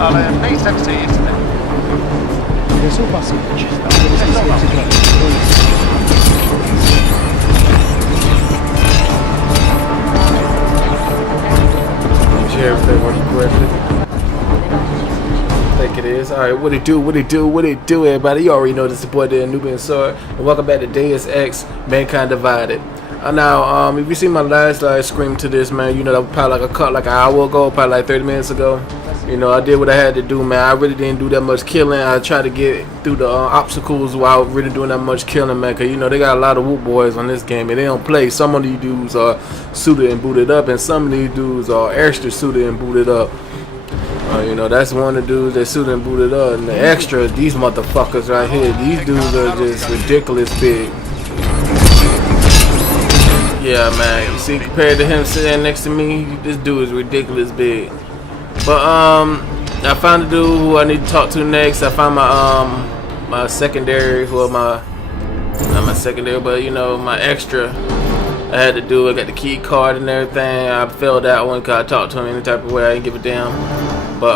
ale nejsem si jistý. Kde jsou pasy? Share everything working correctly. I think it is. Alright, what it do, everybody? You already know this is the boy there, Nubian Sora, and welcome back to Deus Ex Mankind Divided. Now, if you see my last live stream to this, man, you know that was probably like an hour ago, probably like 30 minutes ago. You know, I did what I had to do, man. I really didn't do that much killing. I tried to get through the obstacles without really doing that much killing, man. Cause you know they got a lot of whoop boys on this game, and they don't play. Some of these dudes are suited and booted up, and some of these dudes are extra suited and booted up. You know, that's one of the dudes that suited and booted up, and the extra, these motherfuckers right here. These dudes are just ridiculous big. Yeah, man. You see, compared to him sitting next to me, this dude is ridiculous big. But I found the dude who I need to talk to next. I found my secondary, well, not my secondary, but you know, my extra. I had to do. I got the key card and everything. I failed that one because I talked to him any type of way. I didn't give a damn. But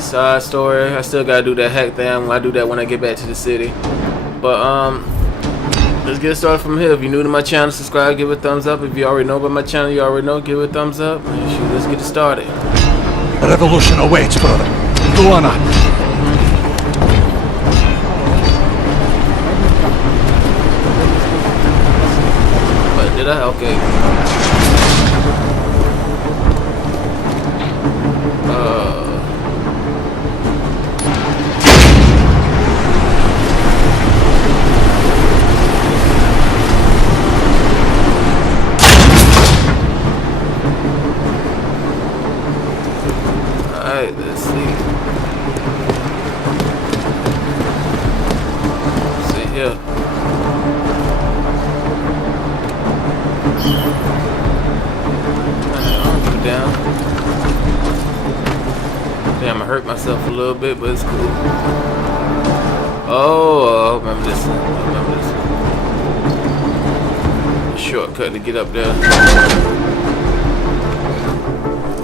side story. I still gotta do that hack thing. I do that when I get back to the city. But let's get started from here. If you're new to my channel, subscribe, give it a thumbs up. If you already know about my channel, you already know, give it a thumbs up. And shoot, let's get it started. Revolution awaits, brother. Go on up. But did I? Okay. Alright, let's see. Let's see here. I'll put it down. Damn, I hurt myself a little bit, but it's cool. Oh, I remember this. Shortcut to get up there.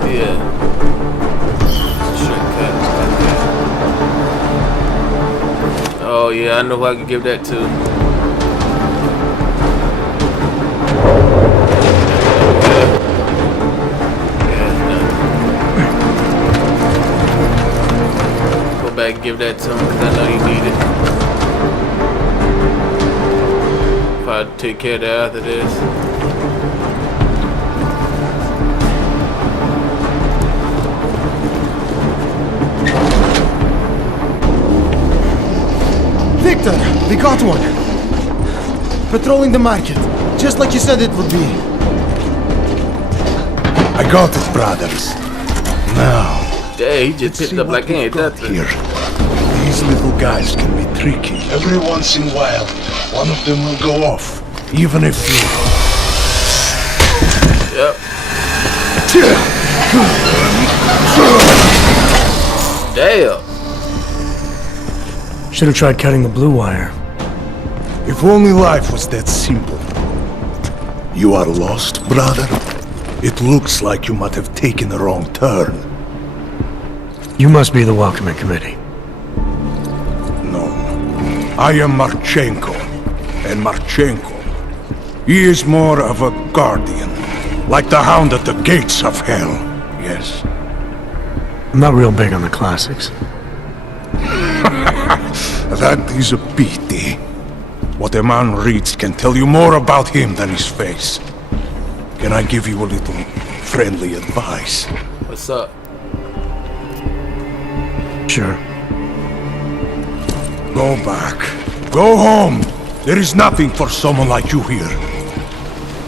Yeah. Oh yeah, I know who I can give that to. Go back and give that to him because I know you need it. If I take care of that after this. Victor, we got one. Patrolling the market, just like you said it would be. I got it, brothers. Now, yeah, he just picked up like he ain't nothing. Here, these little guys can be tricky. Every once in a while, one of them will go off, even if you. Yep. Damn. Should have tried cutting the blue wire. If only life was that simple. You are lost, brother? It looks like you might have taken a wrong turn. You must be the welcoming committee. No. I am Marchenko. And Marchenko, he is more of a guardian. Like the hound at the gates of hell. Yes. I'm not real big on the classics. That is a pity. What a man reads can tell you more about him than his face. Can I give you a little friendly advice? What's up? Sure. Go back. Go home. There is nothing for someone like you here.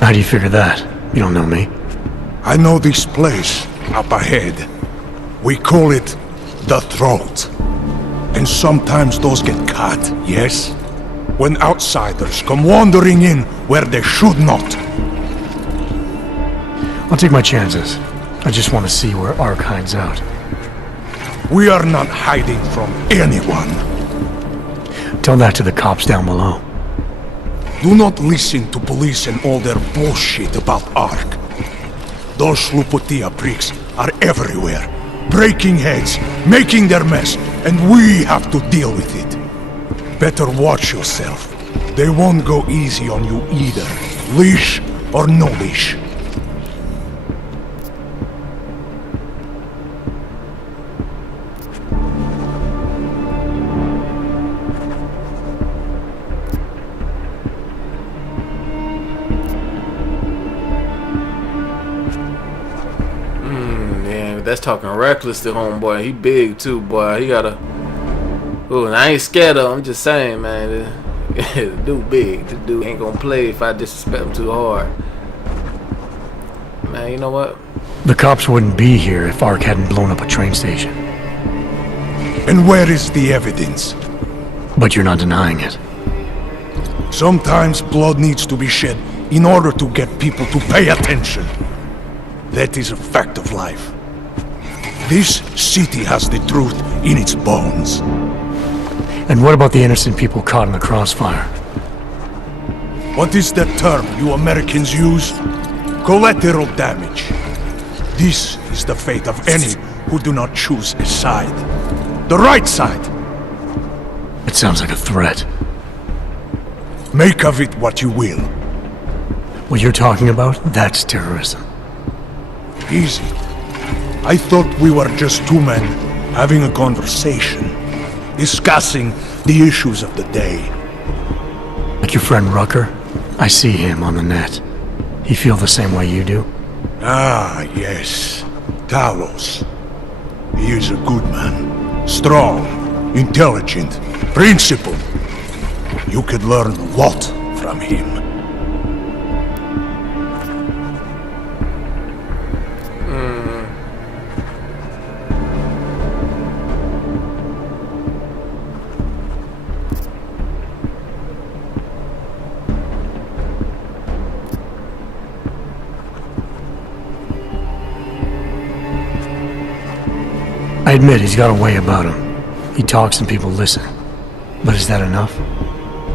How do you figure that? You don't know me. I know this place up ahead. We call it the Throat. And sometimes those get cut, yes? When outsiders come wandering in where they should not. I'll take my chances. I just want to see where Ark hides out. We are not hiding from anyone. Tell that to the cops down below. Do not listen to police and all their bullshit about Ark. Those Lupotia pricks are everywhere. breaking heads, making their mess, and we have to deal with it. Better watch yourself. They won't go easy on you either. Leash or no leash. That's talking reckless to homeboy. He big too, boy. He got a. Ooh, and I ain't scared of him. I'm just saying, man. The dude big. The dude ain't gonna play if I disrespect him too hard. Man, you know what? The cops wouldn't be here if Ark hadn't blown up a train station. And where is the evidence? But you're not denying it. Sometimes blood needs to be shed in order to get people to pay attention. That is a fact of life. This city has the truth in its bones. And what about the innocent people caught in the crossfire? What is that term you Americans use? Collateral damage. This is the fate of any who do not choose a side. The right side. It sounds like a threat. Make of it what you will. What you're talking about, that's terrorism. Easy. I thought we were just two men having a conversation, discussing the issues of the day. Like your friend Rucker? I see him on the net. He feel the same way you do? Ah, yes. Talos. He is a good man. Strong, intelligent, principled. You could learn a lot from him. I admit he's got a way about him. He talks and people listen. But is that enough?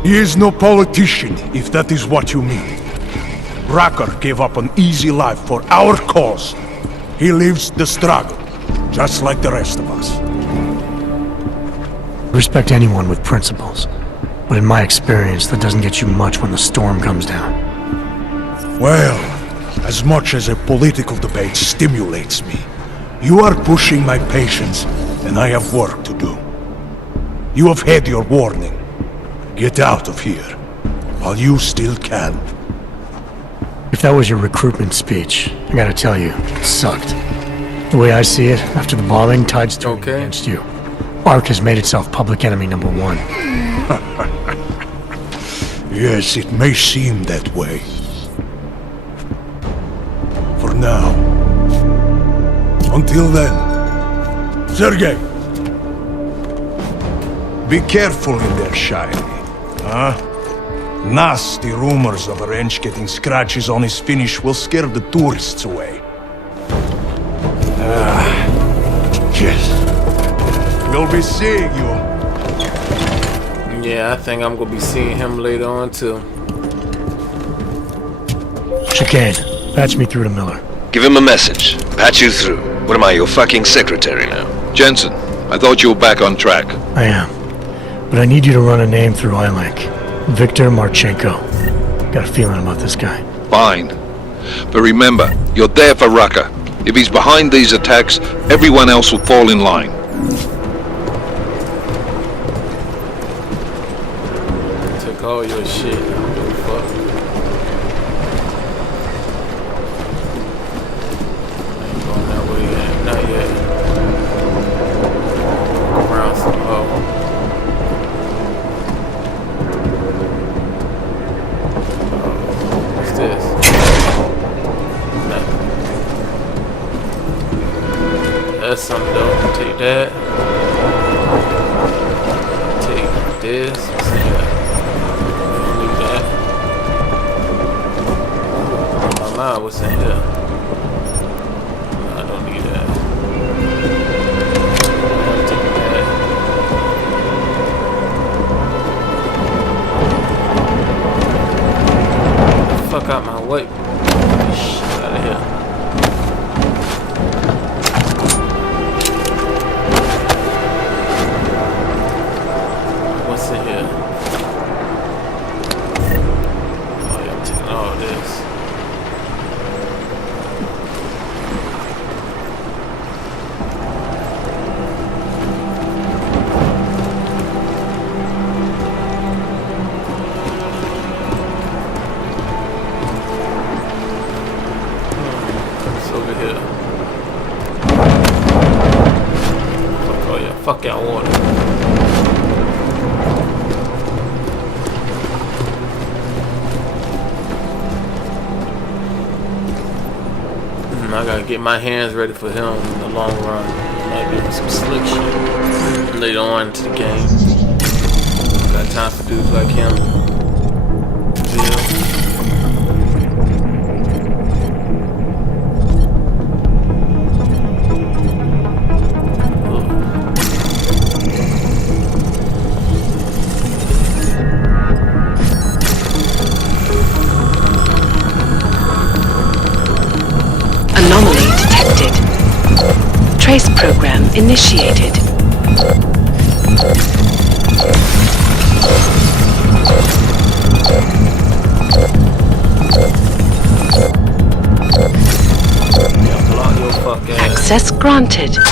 He is no politician, if that is what you mean. Rucker gave up an easy life for our cause. He lives the struggle, just like the rest of us. I respect anyone with principles. But in my experience, that doesn't get you much when the storm comes down. Well, as much as a political debate stimulates me, you are pushing my patience, and I have work to do. You have had your warning. Get out of here, while you still can. If that was your recruitment speech, I gotta tell you, it sucked. The way I see it, after the bombing, tide's turning against you. Ark has made itself public enemy number one. Yes, it may seem that way. For now. Until then, Sergei! Be careful in there, Shiny. Huh? Nasty rumors of a wrench getting scratches on his finish will scare the tourists away. Yes. We'll be seeing you. Yeah, I think I'm gonna be seeing him later on too. Chicane, patch me through to Miller. Give him a message. Patch you through. What am I, your fucking secretary now? Jensen, I thought you were back on track. I am. But I need you to run a name through iLink. Victor Marchenko. Got a feeling about this guy. Fine. But remember, you're there for Rucker. If he's behind these attacks, everyone else will fall in line. Took all your shit. I don't give a fuck. Ain't going that way yet. Not yet. Go around some hoe. What's this? Nothing. That's something though. Take that. Take this. What's that? Leave that. Oh my mind, what's in here? No, I don't need that. Take that. Fuck out my way. Shit out of here. Fuck y'all water. I gotta get my hands ready for him in the long run. Might be some slick shit later on into the game. Got time for dudes like him. Yeah. Anomaly detected. Trace program initiated. Block your fuck ass. Access granted. Okay.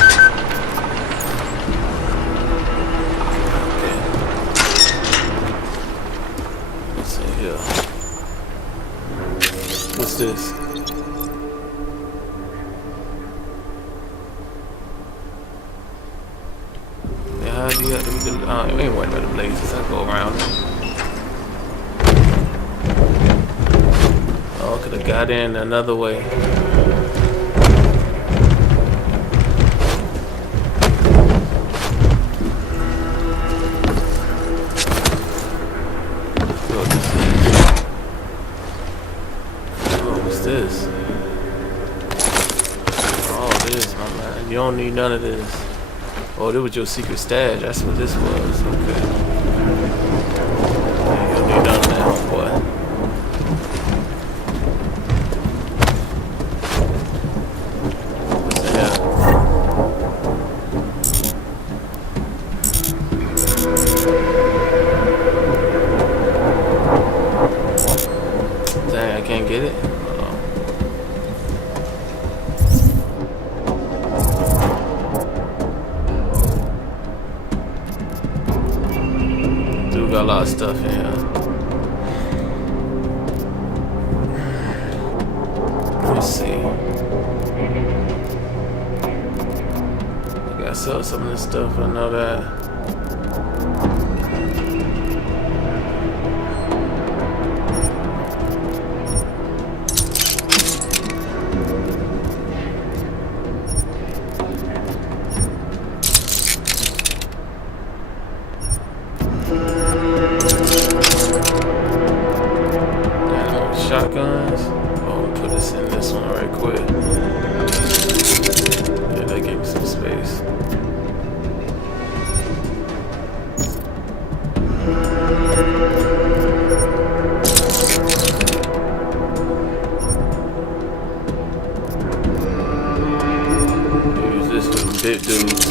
Let's see here. What's this? How do you have to do? You ain't worried about the blazes. I go around. Oh, could have got in another way. Oh, what's this? Oh, this, my man. You don't need none of this. Oh, this was your secret stash. That's what this was. Okay. Yeah, you don't need none of that, boy. What's that? Dang, I can't get it. Got a lot of stuff in here. Let's see. I gotta sell some of this stuff. I know that. Shotguns. Oh, put this in this one right quick. Yeah, that gave me some space. Use this for the big dudes.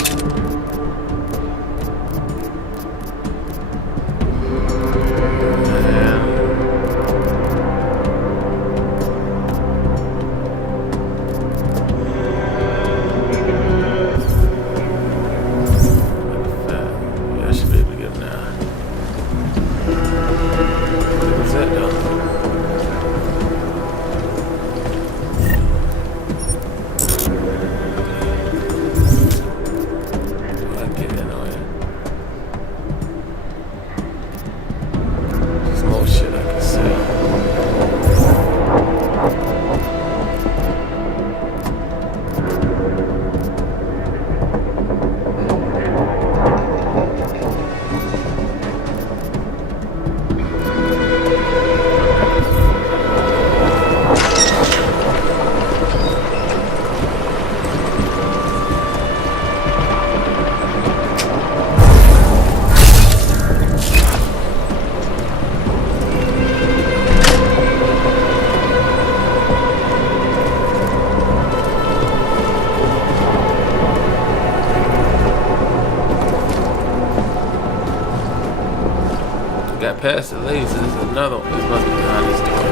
Got past the lasers, another one. This must be behind this door.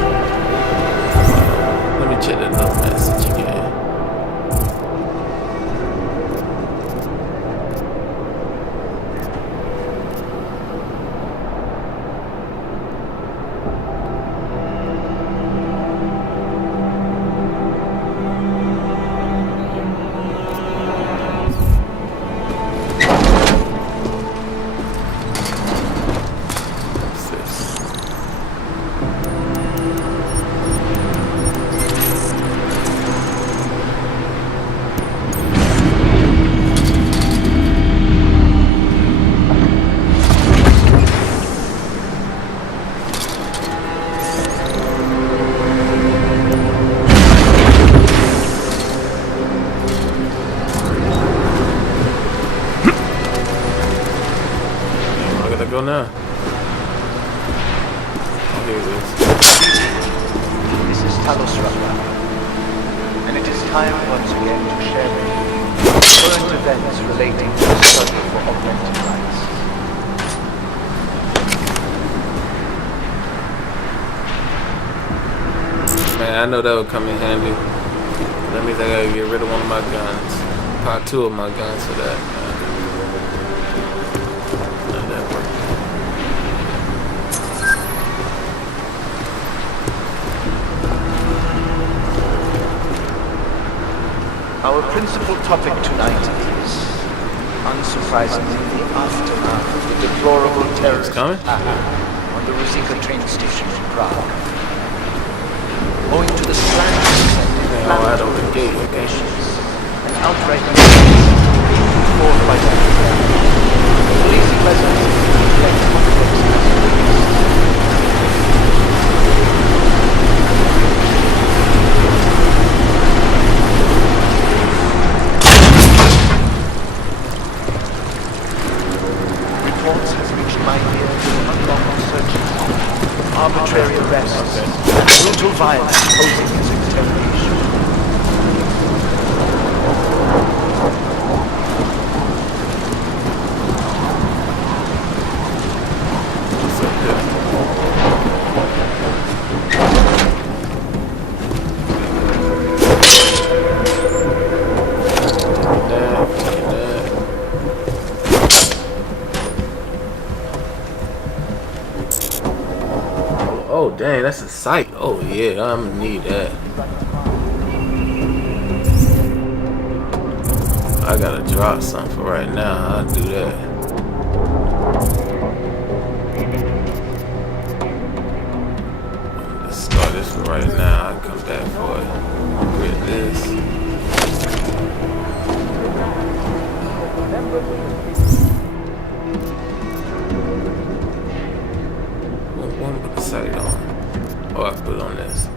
Let me check that little message again. go now? Here it is. This is Talos Raka, and it is time once again to share with you current events relating to the struggle for augmented rights. Man, I know that would come in handy. That means I gotta get rid of one of my guns. Probably 2 of my guns for that. That worked. Our principal topic tonight is, unsurprisingly, the aftermath of the deplorable terrorist attack on the Ruzicka train station in Prague. Owing to the slanderous and inflammatory allegations and outright forced by the police residents reflect conflicts as reports have reached my ears of unlawful searches, arbitrary arrests, and brutal violence posing as interrogation. Oh dang, that's a sight. Oh yeah, I'm gonna need that. I gotta drop something for right now. I'll do that. Let's start this for right now. I'll come back for it. Grit this. One put the sight on. Oh, I put it on this.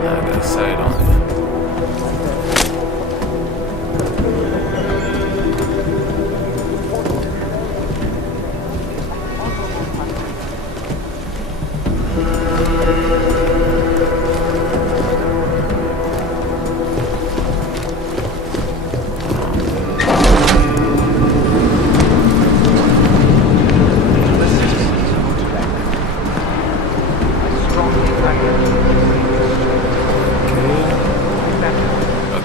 Now I got a sight on it.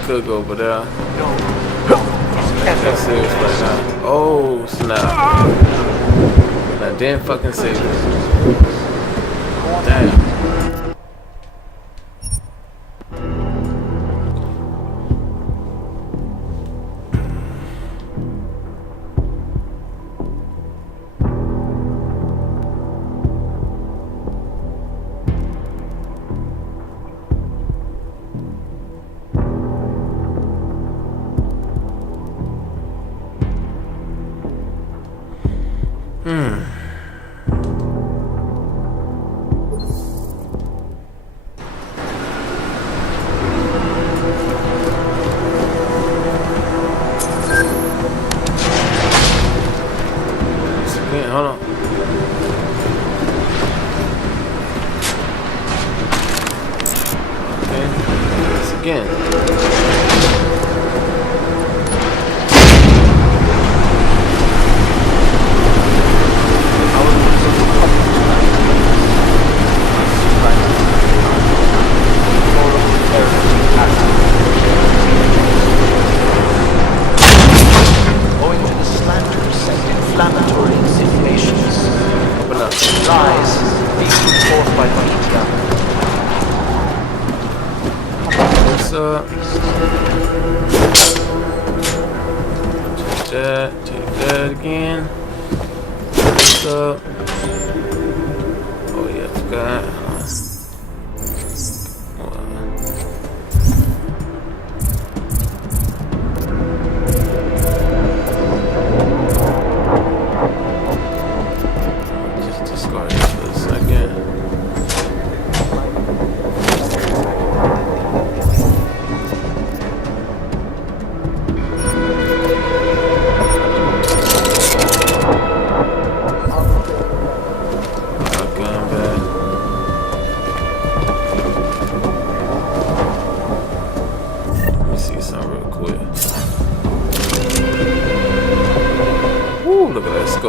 Could go over there. That's serious right now. Oh snap! That damn fucking save it. Damn. Hold on. Okay. This again. Owing to the slanderous and inflammatory insinuations, lies being put forth by the media. What's up? Take that again. What's up? Oh yeah, I forgot.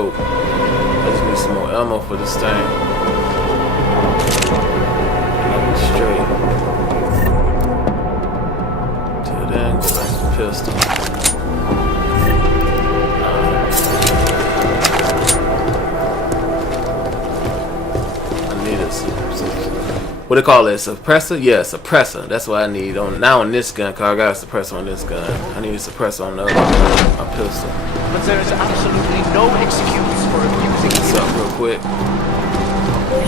scope. I just need some more ammo for this thing. I'll be straight. Till then, go back to the pistol. I need a what do they call it? Suppressor? Yeah, suppressor. That's what I need on this gun, cause I got a suppressor on this gun. I need a suppressor on the other gun, my pistol. But there is absolutely no excuse for abusing What's up real quick?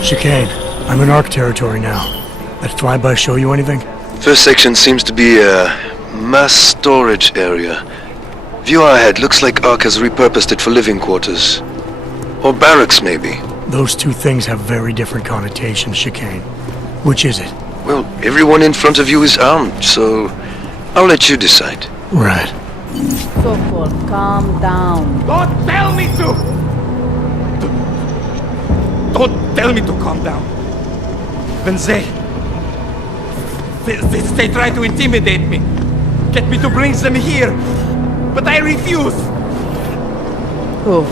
Chicane, I'm in ARC territory now. That flyby show you anything? First section seems to be a mass storage area. View ahead looks like Ark has repurposed it for living quarters. Or barracks, maybe. Those two things have very different connotations, Chicane. Which is it? Well, everyone in front of you is armed, so I'll let you decide. Right. Sokol, calm down. Don't tell me to! Don't tell me to calm down. When they try to intimidate me, get me to bring them here, but I refuse. Who?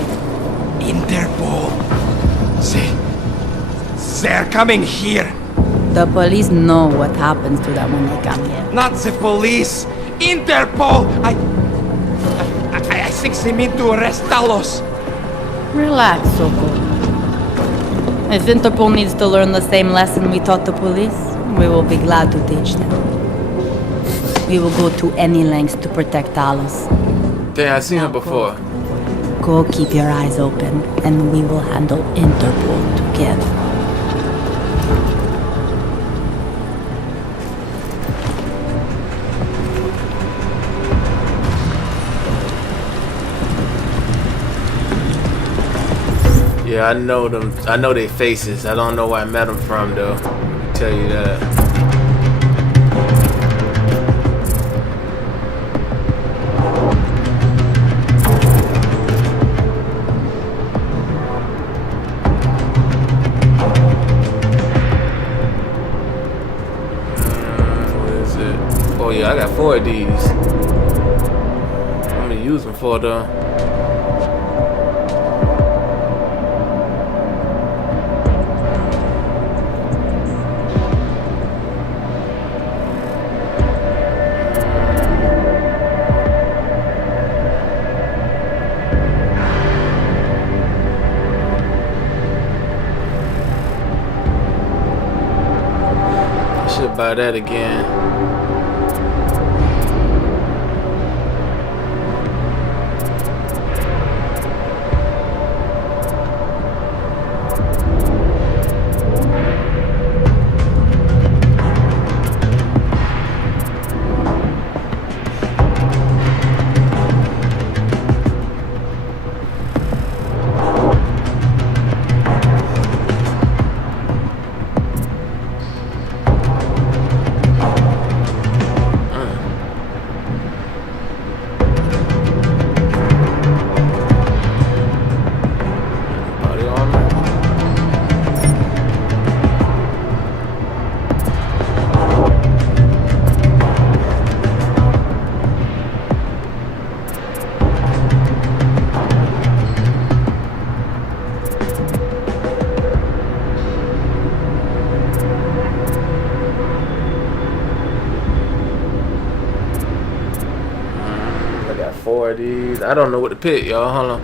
Interpol. They're coming here. The police know what happens to them when they come here. Not the police. Interpol. I think they mean to arrest Talos. Relax, Sokol. If Interpol needs to learn the same lesson we taught the police, we will be glad to teach them. We will go to any lengths to protect Talos. Dang, I've seen her before. Go keep your eyes open, and we will handle Interpol together. Yeah, I know them. I know their faces. I don't know where I met them from, though. I'll tell you that. What is it? Oh yeah, I got 4 of these. I'm gonna use them for the. Buy that again. These. I don't know what to pick, y'all. Hold on.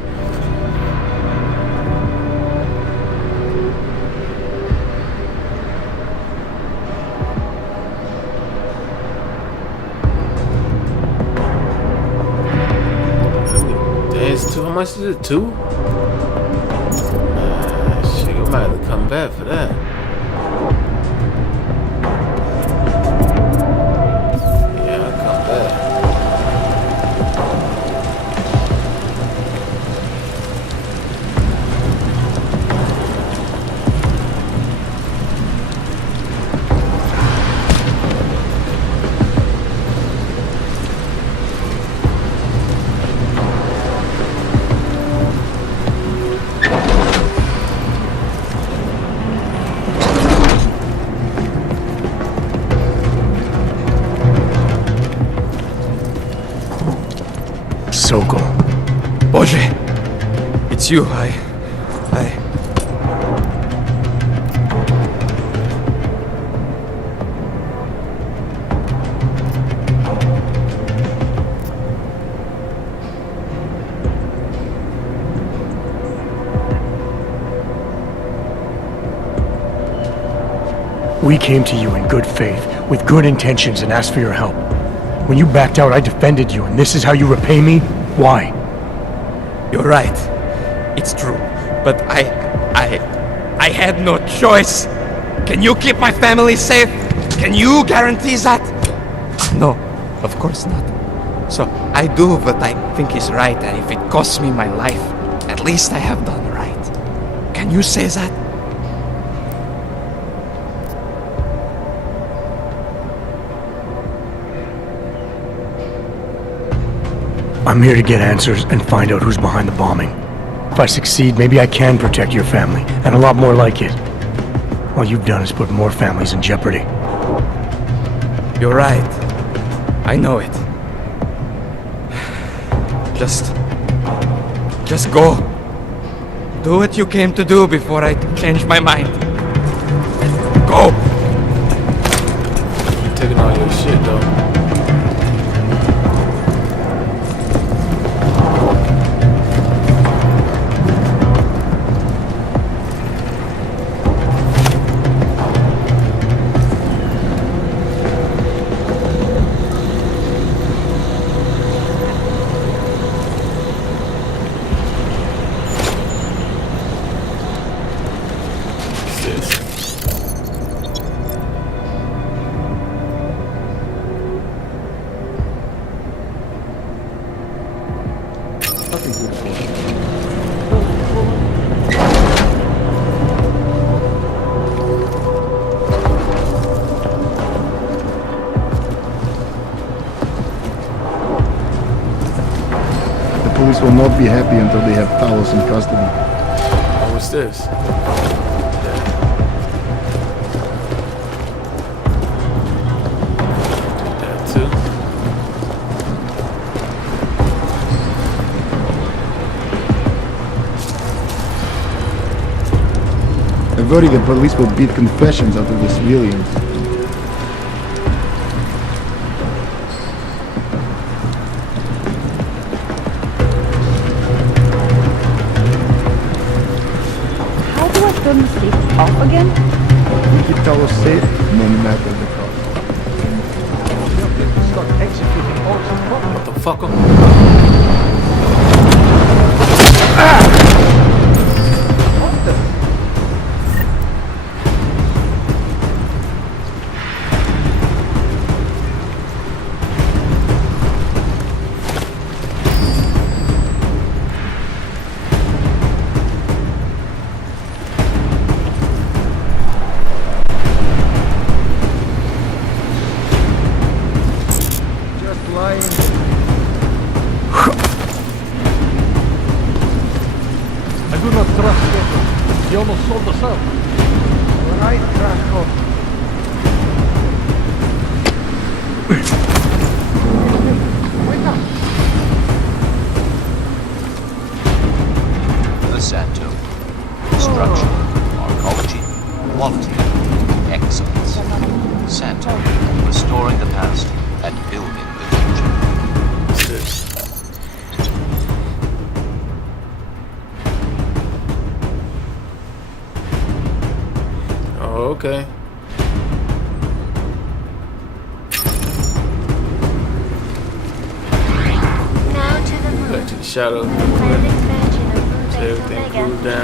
There's 2. How much is it? 2? Shit, we might have to come back for that. Yeah, I'll come back. Sokol. Boże! It's you. We came to you in good faith, with good intentions, and asked for your help. When you backed out, I defended you, and this is how you repay me? Why? You're right. It's true. But I had no choice. Can you keep my family safe? Can you guarantee that? No, of course not. So I do what I think is right, and if it costs me my life, at least I have done right. Can you say that? I'm here to get answers and find out who's behind the bombing. If I succeed, maybe I can protect your family, and a lot more like it. All you've done is put more families in jeopardy. You're right. I know it. Just go. Do what you came to do before I change my mind. Go! You're taking all your shit, though. Police will not be happy until they have Talos in custody. Oh, what's this? That too. I worry the police will beat confessions out of the civilians. Turn the sleep off again? We keep Talos safe, no matter the cost. Start executing all the What the fuck? I do not trust him. He almost sold us out. Right, Draco. Wake up. The Santo. Structure, arcology, quality, excellence. Santo. Restoring the past and building the future. What's this? Oh, okay. Now to the moon. Back to the shadow. Planned expansion of Moon So Base everything Omega cools down.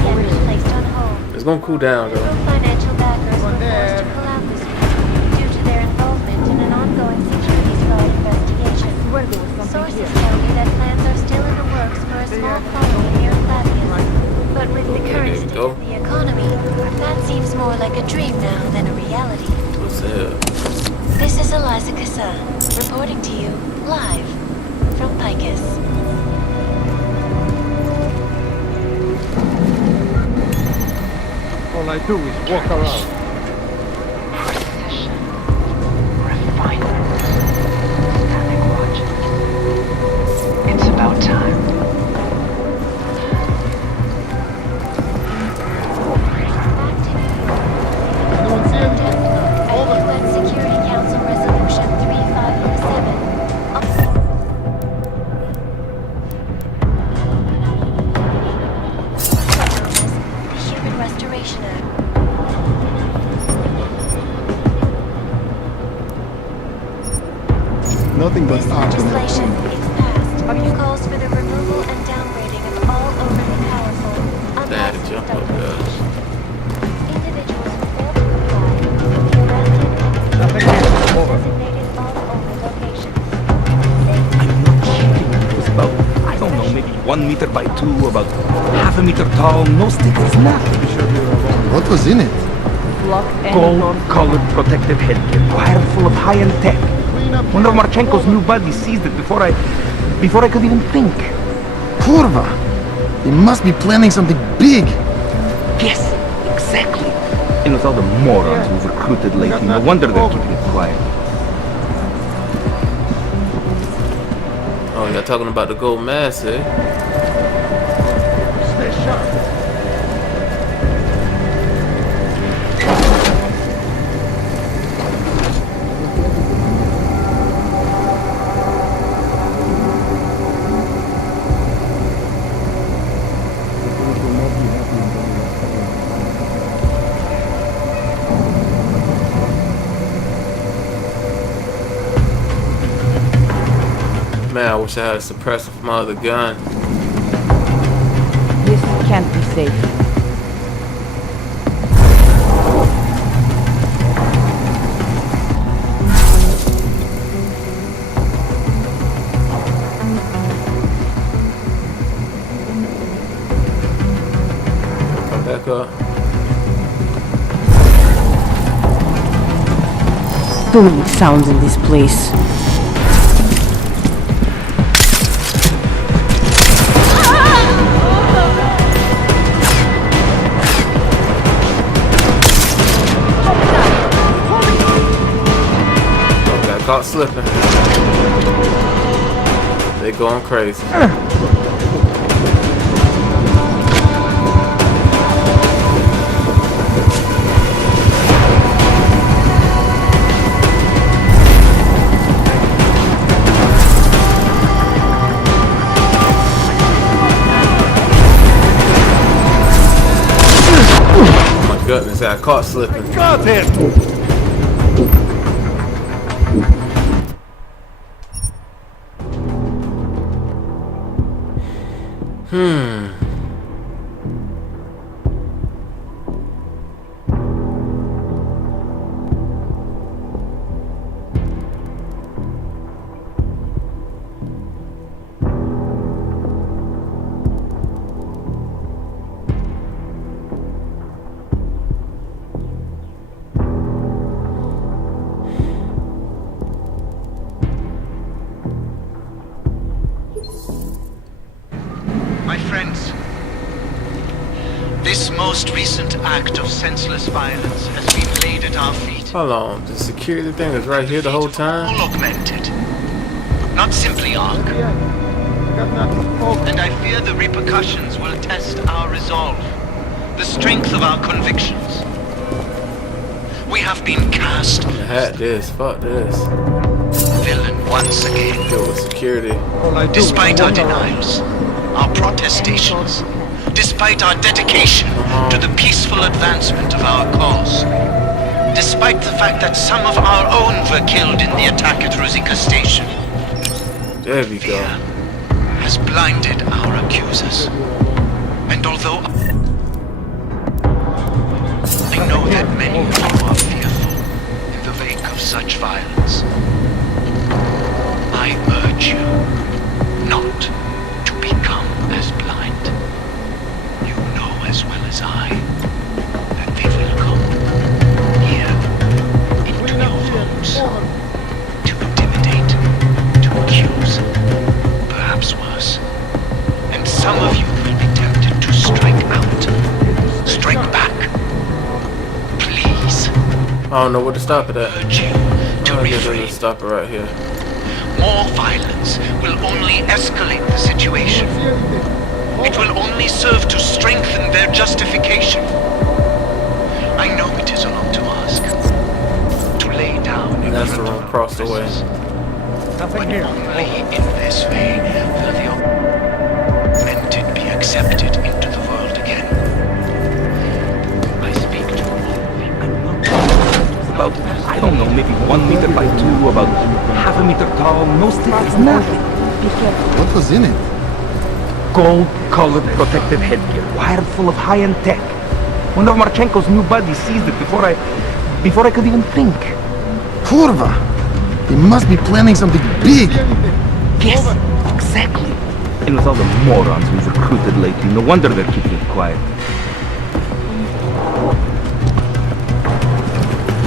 can be placed on hold. It's gonna cool down though. Financial backers were forced to pull out this week due to their involvement in an ongoing securities fraud investigation. Sources tell me that plans are still in the works for a small colony near Clavius. But with the current state of the economy, that seems more like a dream now than a reality. What's the hell? This is Eliza Kassan, reporting to you live from Picus. All I do is walk around. Precision. Refinement. Panic watch. It's about time. nothing but This art. legislation, if passed, calls for the removal and downgrading of all overly powerful, unlicensed items. Individuals who fail to comply will be arrested and designated all-only locations. It was about, I don't know, maybe 1 meter by 2, about half a meter tall, no stickers, nothing. What was in it? Gold-colored protective headgear, wired full of high-end tech. One of Marchenko's new buddies seized it before I could even think. Kurva! They must be planning something big. Yes, exactly. And with all the morons we've recruited lately, no wonder they're keeping it quiet. Oh, y'all talking about the gold mask, eh? Stay sharp. Man, I wish I had a suppressor for my other gun. This can't be safe. Come back up. Too many sounds in this place. Caught slipping. They going crazy. Oh my goodness, I caught slipping. Got it! My friends, this most recent act of senseless violence has been laid at our feet. Hold on, the security thing is right here the whole time? All augmented, not simply Ark. And I fear the repercussions will test our resolve, the strength of our convictions. We have been cast. I had this, fuck this. Villain once again. Deal with security. Despite our denials, our protestations, despite our dedication to the peaceful advancement of our cause, despite the fact that some of our own were killed in the attack at Ruzicka Station, there we go. Has blinded our accusers. And although I know that many of you are fearful in the wake of such violence, I urge you not to become as blind. You know as well as I that they will come here into your homes to intimidate, to accuse, perhaps worse. And some of you will be tempted to strike out, strike back. Please. I don't know where to stop it at. Urge you to refrain. Stop it right here. More violence will only escalate the situation. It will only serve to strengthen their justification. I know it is a lot to ask. To lay down And that's the wrong cross the way. but only in this way will the augmented be accepted into the world again. I speak to all of you. About, I don't know, maybe 1 meter by 2, about half a centimeter tall, no stickers, nothing. Be careful. What was in it? Gold-colored protective headgear, wired full of high-end tech. One of Marchenko's new buddies seized it before I could even think. Kurva! He must be planning something big! Yes, exactly. And with all the morons we've recruited lately, no wonder they're keeping it quiet.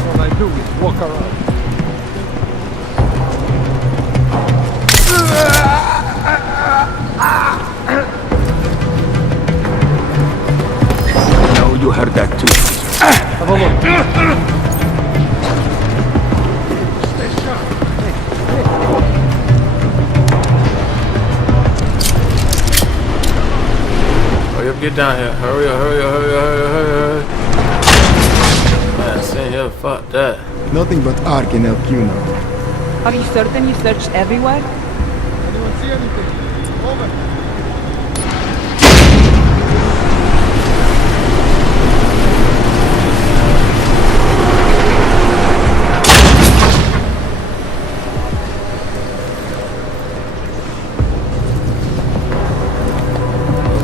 All I do is walk around. No, you heard that too. Have a look. Hurry up, get down here. Hurry up, hurry up, hurry up, hurry up, hurry up. Man, sitting here, fuck that. Nothing but Ark can help you now. Are you certain you searched everywhere? Anyone see anything? Over.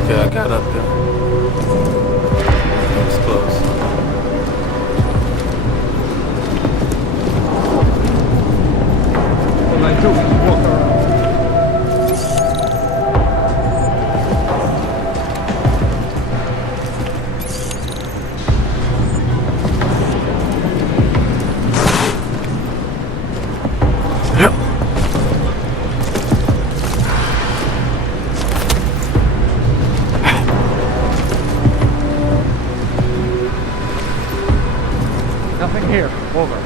Okay, I got up there. That was close. All I do is walk around. Nothing here. Over.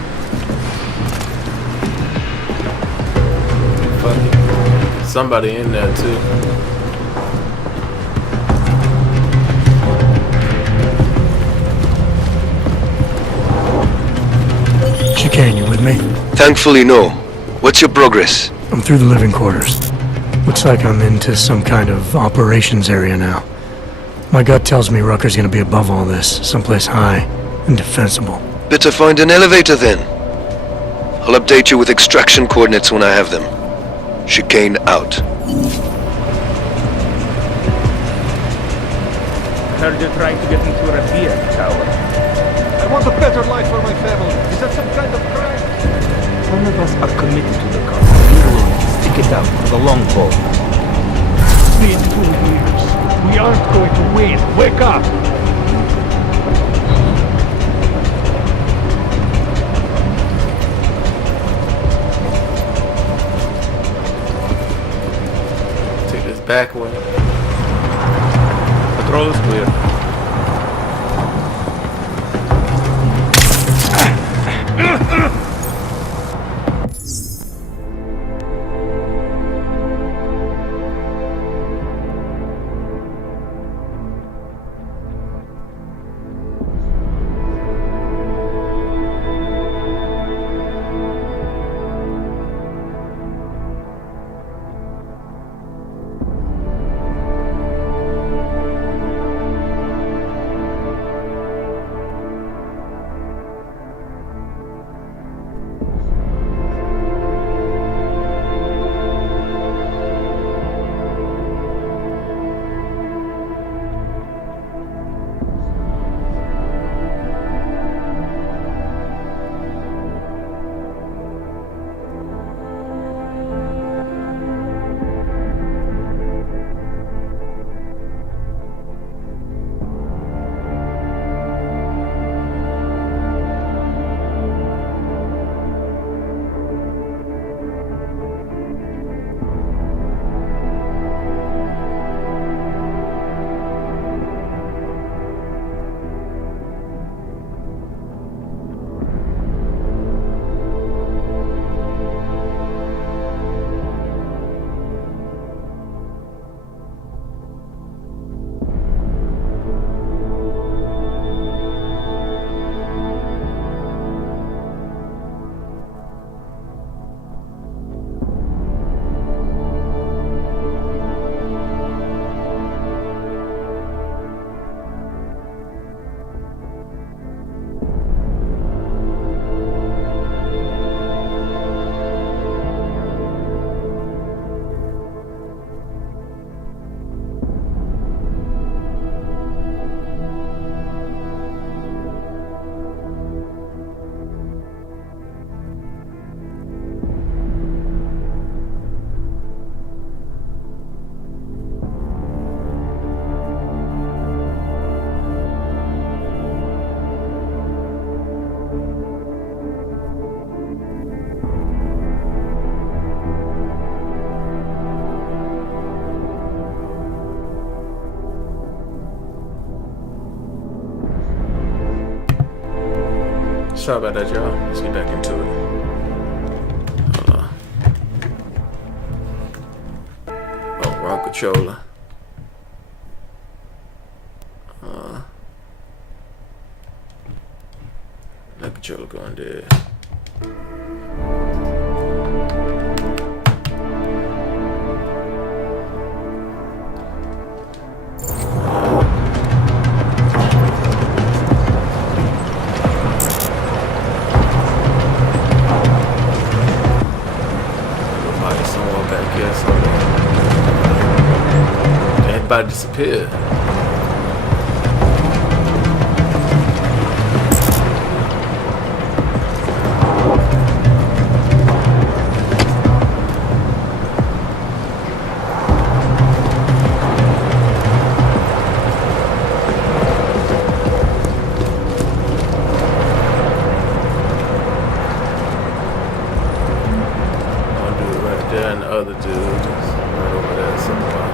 Fuck it. Somebody in there too. Chicane, you with me? Thankfully, no. What's your progress? I'm through the living quarters. Looks like I'm into some kind of operations area now. My gut tells me Rucker's gonna be above all this, someplace high and defensible. Better find an elevator then. I'll update you with extraction coordinates when I have them. Chicane out. Heard you're trying to get into a Rabia tower. I want a better life for my family. Is that some kind of crime? None of us are committed to the cause. We're willing to stick it out for the long haul. It's been 2 years. We aren't going to win. Wake up! Take this back way. Patrol is clear. Sorry about that, y'all. Let's get back into it. Oh, wrong controller. That controller going dead. Everybody disappeared. One dude right there and the other dude just right over there somewhere.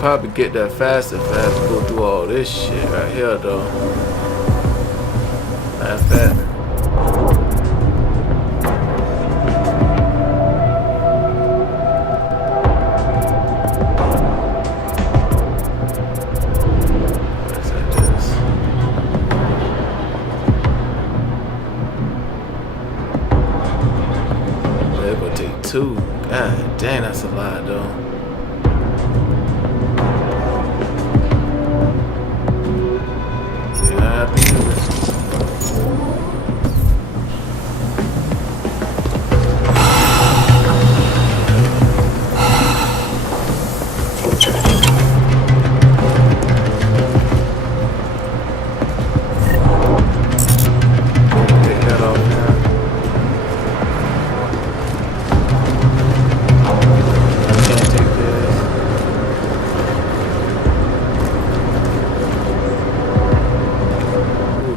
Probably get there faster if I have to go through all this shit right here though. Not that. They're gonna take two. God damn, that's a lot though.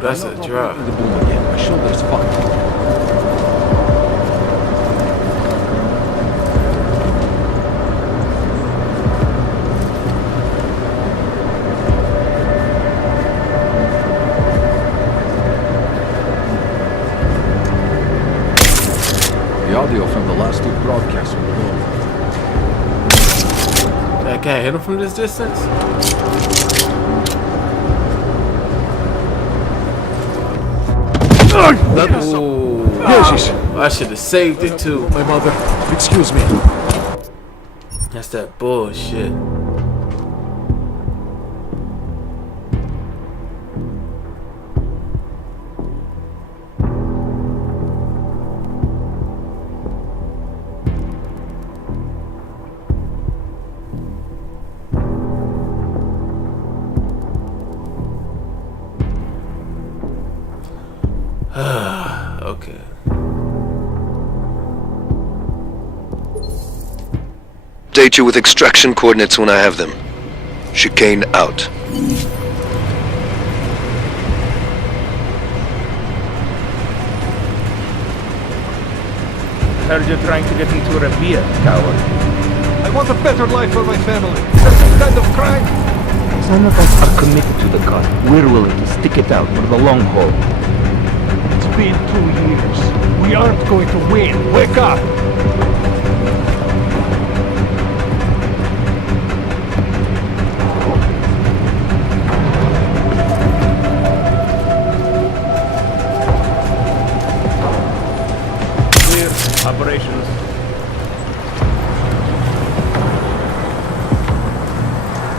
That's a drop. My shoulder's fucked. The audio from the last two broadcasts were gold. I can't hit him from this distance? Ooh. Jesus. I should have saved it too. My mother. Excuse me. That's that bullshit. Okay. Update you with extraction coordinates when I have them. Chicane out. Heard you're trying to get into Rabia, coward. I want a better life for my family. That's some kind of crime. Some of us are committed to the cause. We're willing to stick it out for the long haul. It's been 2 years. We aren't going to win. Wake up! Clear. Operations.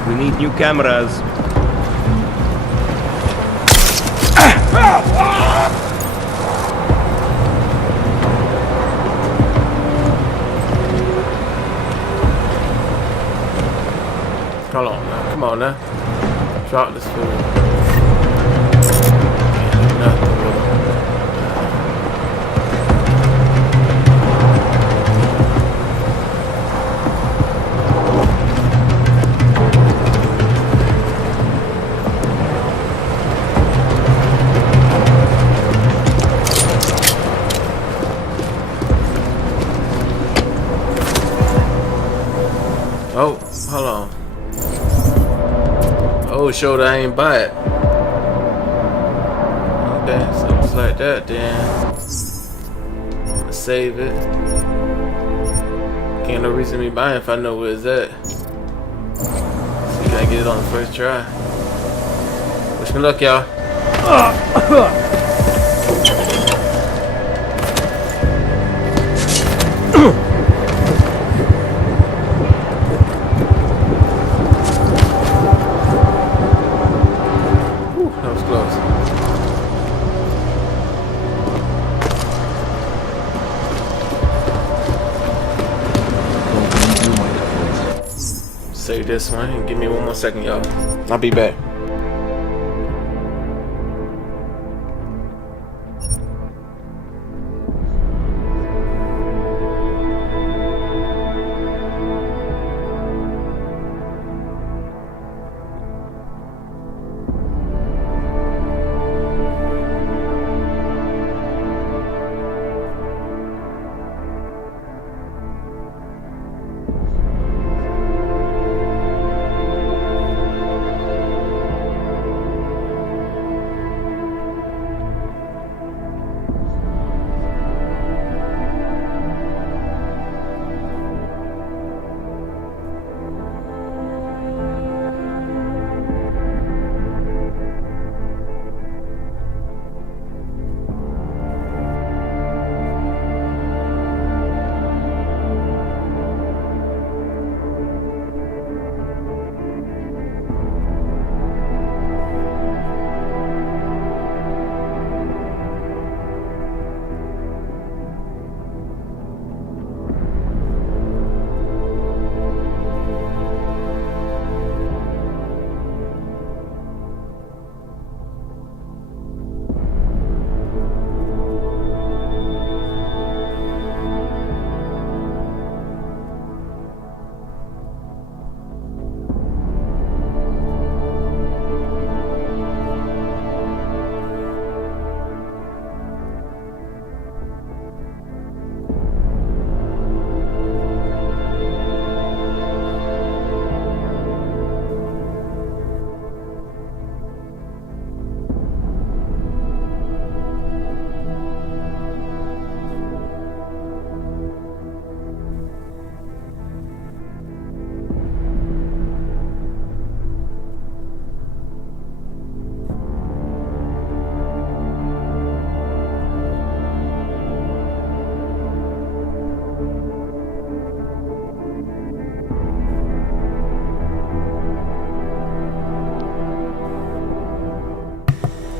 We need new cameras. Hold on now. Come on now. Drop this food. Nothing with him. Oh, hold on. Oh, showed I ain't buy it. Okay, so it's like that then. Let's save it. Can't no reason me buying if I know where it's at. See if I get it on the first try. Wish me luck, y'all. That was close. Save this one and give me one more second, y'all. I'll be back.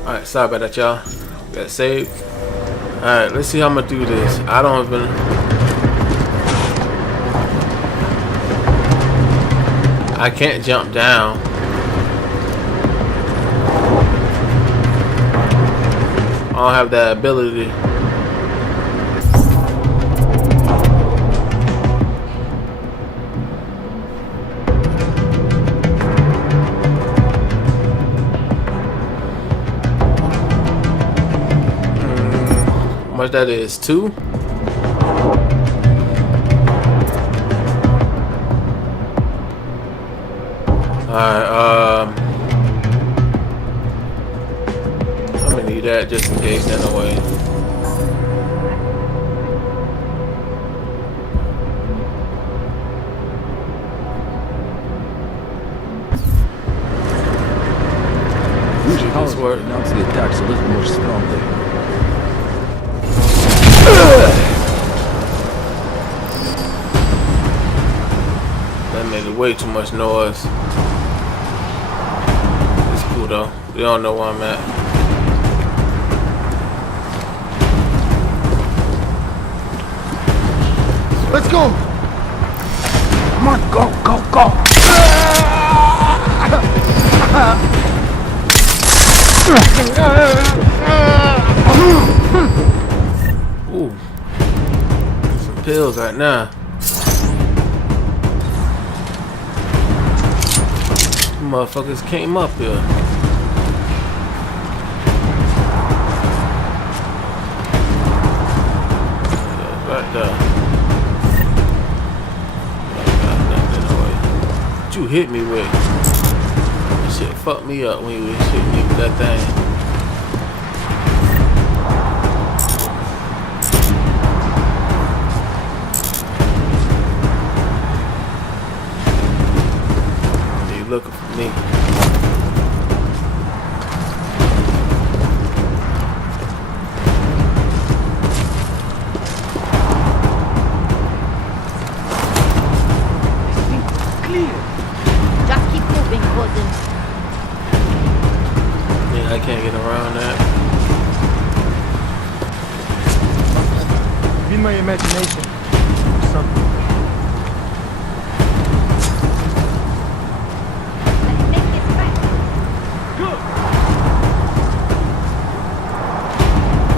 Alright, sorry about that, y'all. Got saved. Alright, let's see how I'm gonna do this. I don't even... I can't jump down. I don't have that ability. How much that is? 2? Alright, I'm gonna need that just in case anyway. Usually this work. Announce the attacks a little more strongly. That made way too much noise. It's cool though. We don't know where I'm at. Let's go! Come on, go, go, go! Ooh. Some pills right now. Motherfuckers came up here. Yeah, right there. Got nothing away. you hit me with? That shit fucked me up when you hit me with that thing. You looking for me? Just keep moving, cousin. Yeah, I can't get around that. In my imagination, something.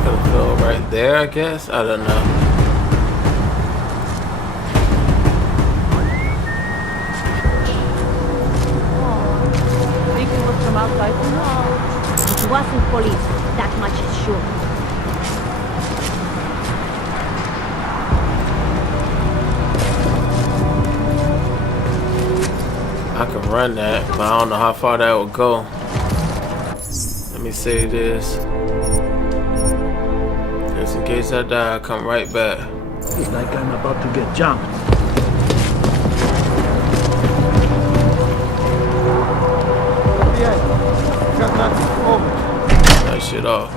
Could go right there, I guess. I don't know. Think it was from outside? No. It wasn't police. That much is sure. I can run that, but I don't know how far that would go. Let me say this. Just in case I die, I'll come right back. It's like I'm about to get jumped. Got nothing. Oh. That shit off.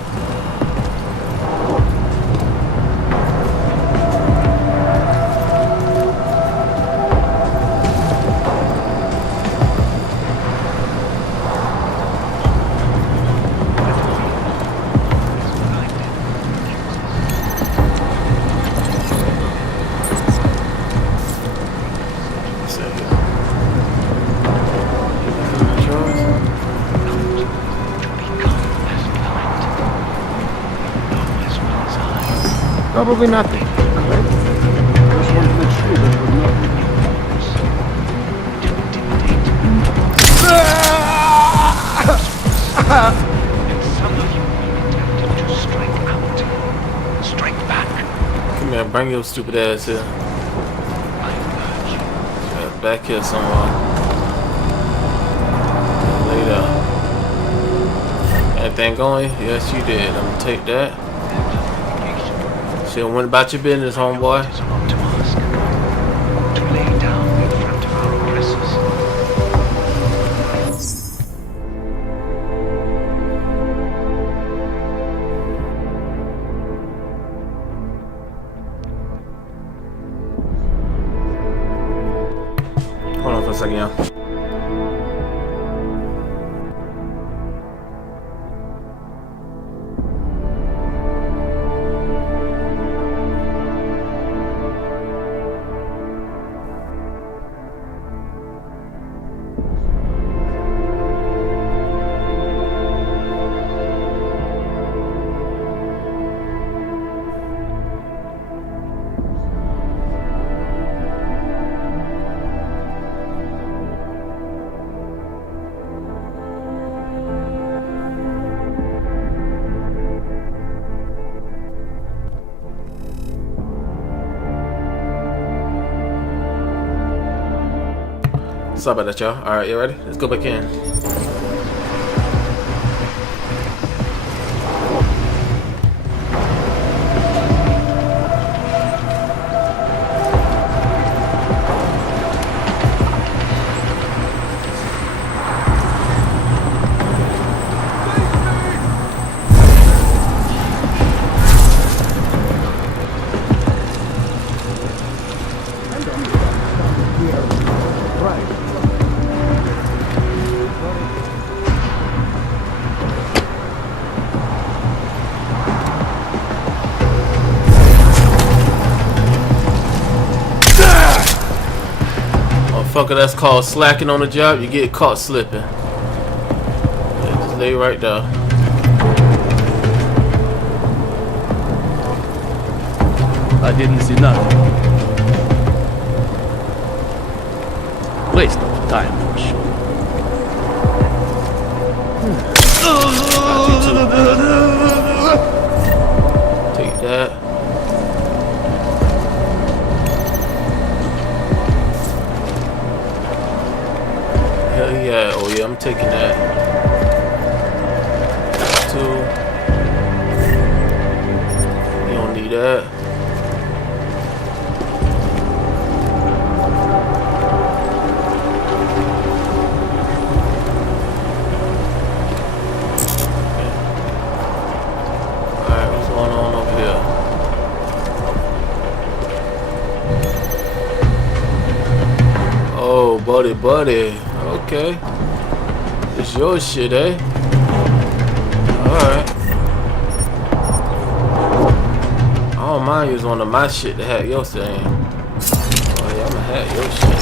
Probably nothing. Just want to make sure that we're not. And some of you attempted to strike out. Strike back. Come here, bring your stupid ass here. I urge you. Yeah, back here somewhere. Lay down. Anything going? Yes, you did. I'm gonna take that. Shit, went about your business, homeboy. To lay down in front of our oppressors. Hold on for a second, y'all. Sorry about that, y'all. Alright, you ready? Let's go back in. Motherfucker, that's called slacking on the job. You get caught slipping. Yeah, just lay right there. I didn't see nothing. Waste of time for sure. Take that. hell yeah. Oh yeah, I'm taking that. 2. You don't need that. Alright, what's going on over here? Oh, buddy. Okay. It's your shit, eh? Alright. I don't mind using one of my shit to hack your thing. Oh yeah, I'ma hack your shit.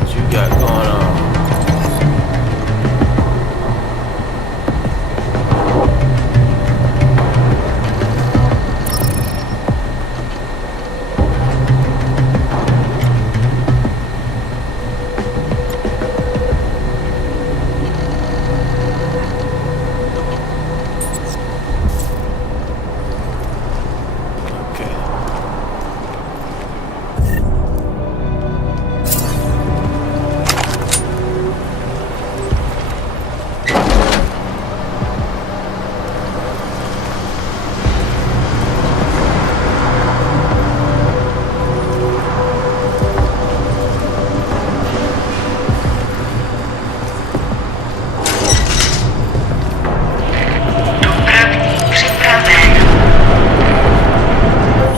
What you got going on?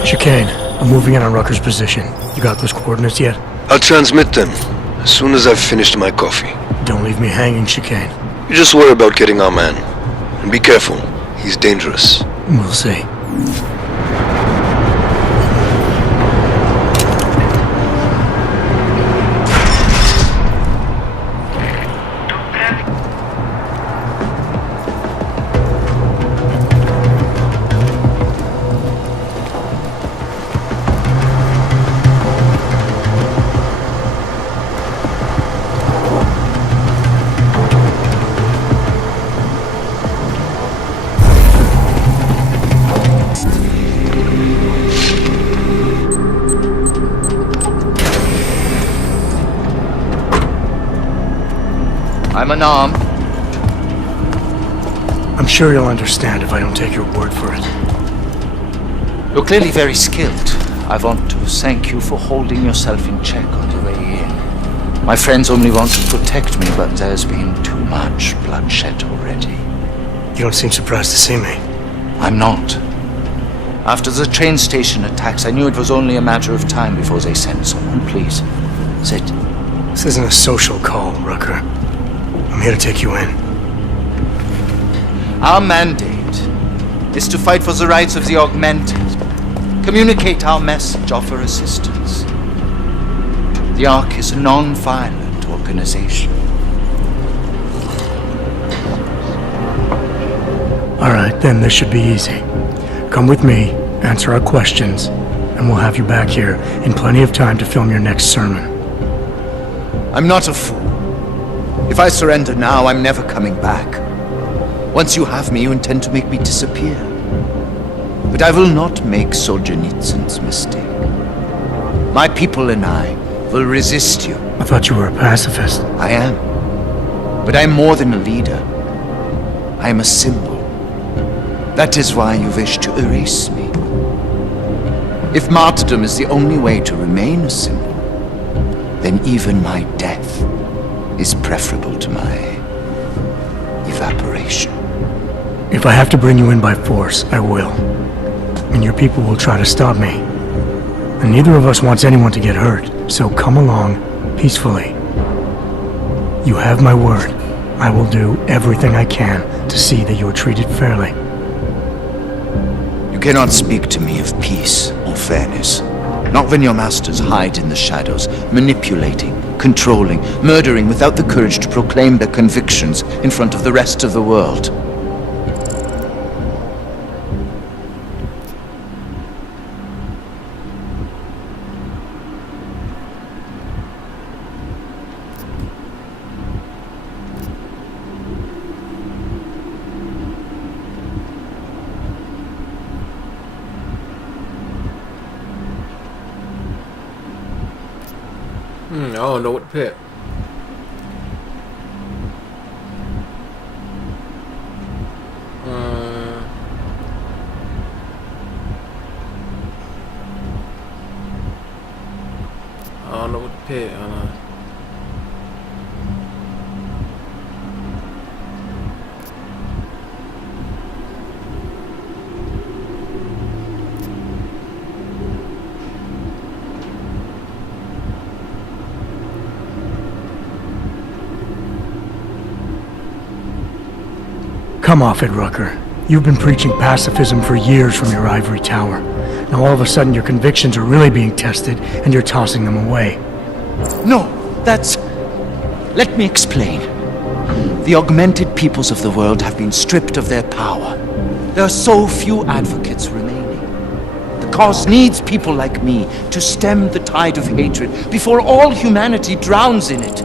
Chicane, I'm moving in on Rucker's position. You got those coordinates yet? I'll transmit them as soon as I've finished my coffee. Don't leave me hanging, Chicane. You just worry about getting our man. And be careful. He's dangerous. We'll see. I'm unarmed. I'm sure you'll understand if I don't take your word for it. You're clearly very skilled. I want to thank you for holding yourself in check on the way in. My friends only want to protect me, but there's been too much bloodshed already. You don't seem surprised to see me. I'm not. After the train station attacks, I knew it was only a matter of time before they sent someone. Please, sit. This isn't a social call, Rucker. I'm here to take you in. Our mandate is to fight for the rights of the augmented. Communicate our message, offer assistance. The Ark is a non-violent organization. Alright, then this should be easy. Come with me, answer our questions, and we'll have you back here in plenty of time to film your next sermon. I'm not a fool. If I surrender now, I'm never coming back. Once you have me, you intend to make me disappear. But I will not make Solzhenitsyn's mistake. My people and I will resist you. I thought you were a pacifist. I am. But I'm more than a leader. I am a symbol. That is why you wish to erase me. If martyrdom is the only way to remain a symbol, then even my death is preferable to my evaporation. If I have to bring you in by force, I will. And your people will try to stop me. And neither of us wants anyone to get hurt, so come along peacefully. You have my word. I will do everything I can to see that you are treated fairly. You cannot speak to me of peace or fairness. Not when your masters hide in the shadows, manipulating, controlling, murdering without the courage to proclaim their convictions in front of the rest of the world. I don't know what to pick. I don't know what to pick. Come off it, Rucker. You've been preaching pacifism for years from your ivory tower. Now all of a sudden your convictions are really being tested and you're tossing them away. No, that's... Let me explain. The augmented peoples of the world have been stripped of their power. There are so few advocates remaining. The cause needs people like me to stem the tide of hatred before all humanity drowns in it.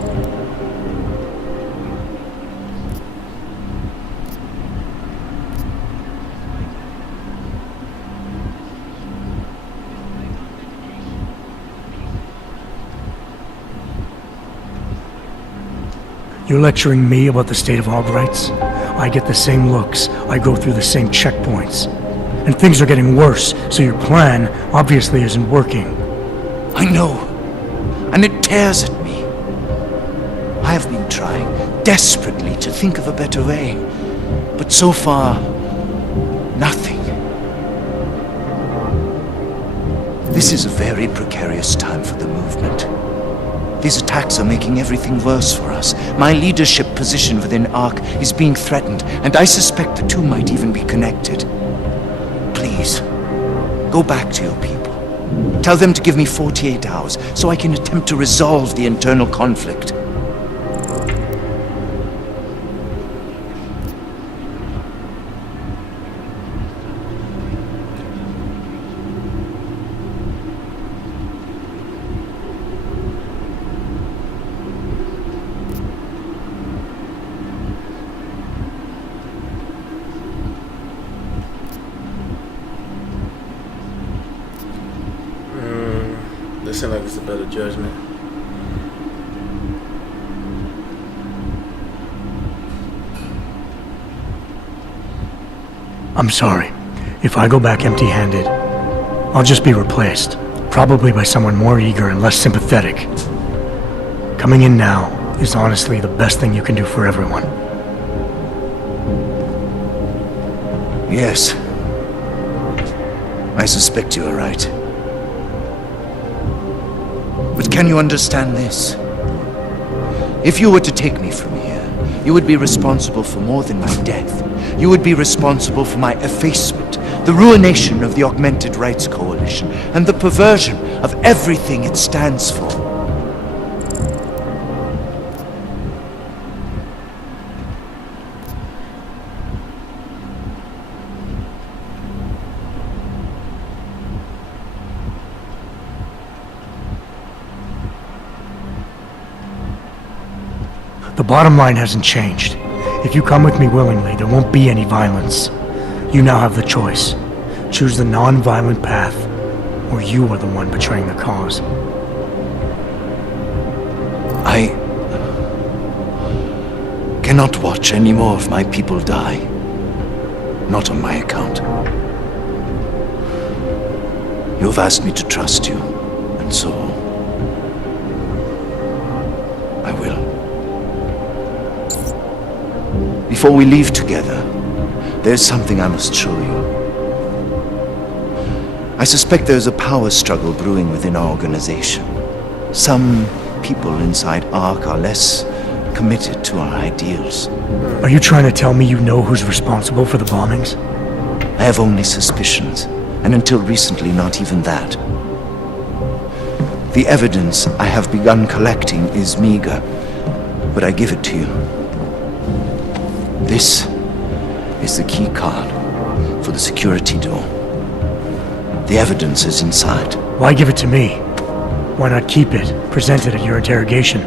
You're lecturing me about the state of hog rights? I get the same looks, I go through the same checkpoints. And things are getting worse, so your plan obviously isn't working. I know, and it tears at me. I have been trying desperately to think of a better way, but so far, nothing. This is a very precarious time for the movement. These attacks are making everything worse for us. My leadership position within ARC is being threatened, and I suspect the two might even be connected. Please, go back to your people. Tell them to give me 48 hours, so I can attempt to resolve the internal conflict. This seems like it's a better judgment. I'm sorry. If I go back empty-handed, I'll just be replaced. Probably by someone more eager and less sympathetic. Coming in now is honestly the best thing you can do for everyone. Yes. I suspect you are right. But can you understand this? If you were to take me from here, you would be responsible for more than my death. You would be responsible for my effacement, the ruination of the Augmented Rights Coalition, and the perversion of everything it stands for. The bottom line hasn't changed. If you come with me willingly, there won't be any violence. You now have the choice. Choose the non-violent path, or you are the one betraying the cause. I cannot watch any more of my people die. Not on my account. You have asked me to trust you, and so I will. Before we leave together, there's something I must show you. I suspect there's a power struggle brewing within our organization. Some people inside ARC are less committed to our ideals. Are you trying to tell me you know who's responsible for the bombings? I have only suspicions, and until recently not even that. The evidence I have begun collecting is meager, but I give it to you. This is the key card for the security door. The evidence is inside. Why give it to me? Why not keep it, present it at your interrogation?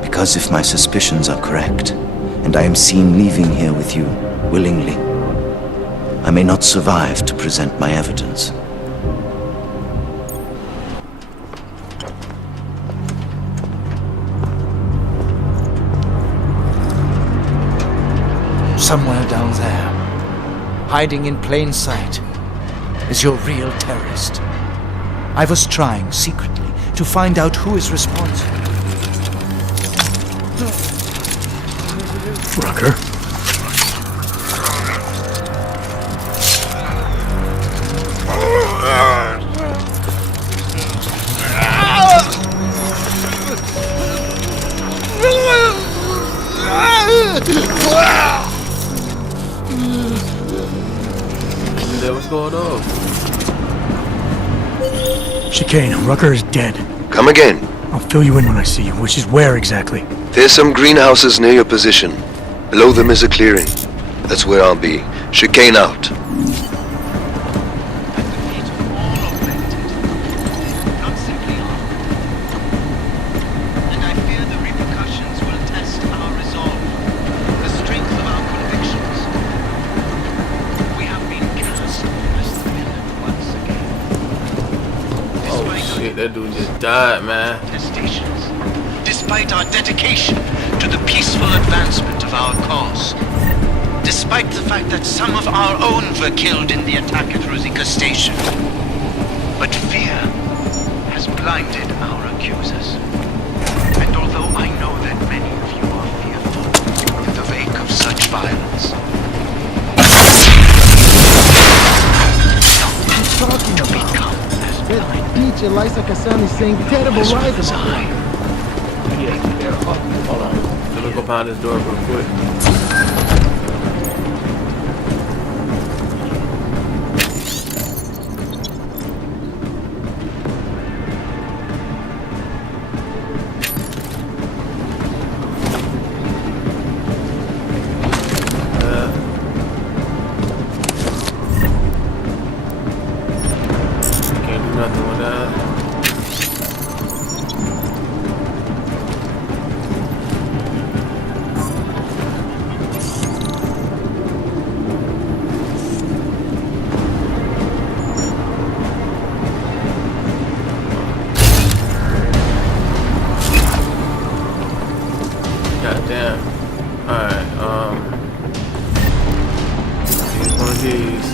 Because if my suspicions are correct, and I am seen leaving here with you willingly, I may not survive to present my evidence. somewhere down there, hiding in plain sight, is your real terrorist. I was trying secretly to find out who is responsible. Rucker? What's going on? Chicane, Rucker is dead. Come again. I'll fill you in when I see you, which is where exactly? There's some greenhouses near your position. Below them is a clearing. That's where I'll be. Chicane out. That dude just died, man. Despite our dedication to the peaceful advancement of our cause, despite the fact that some of our own were killed in the attack at Rosika Station, but fear has blinded our accusers. And although I know that many of you are fearful in the wake of such violence, to become as blind. DJ Lisa Kasami saying terrible lies about Let me go behind this door real quick. Can't do nothing with that. Goddamn. Alright, here's one of these.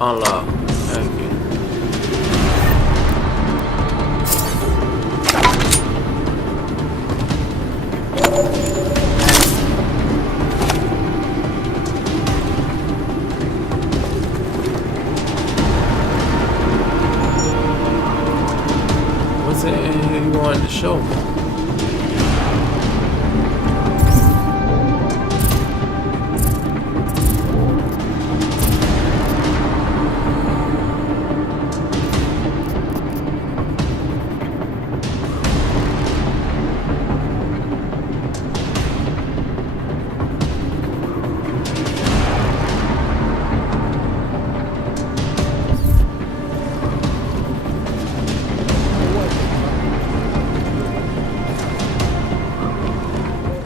Unlock. Thank you. What's it you wanted to show me?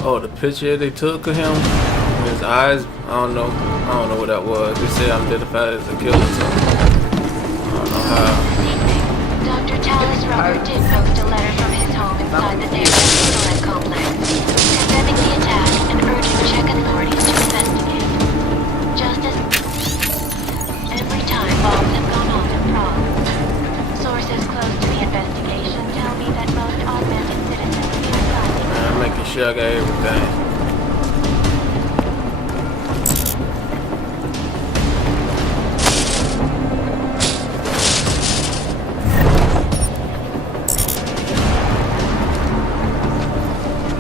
Oh, the picture they took of him, his eyes, I don't know what that was. They said I'm identified as a killer, so I don't know how. Dr. Talis Rucker did post a letter from his home inside the Sora complex, condemning the attack and urging Czech authorities to investigate. Just as every time bombs have gone off in Prague, sources close to the investigation tell me that most augmented citizens nearby. I'm making sure I got everything.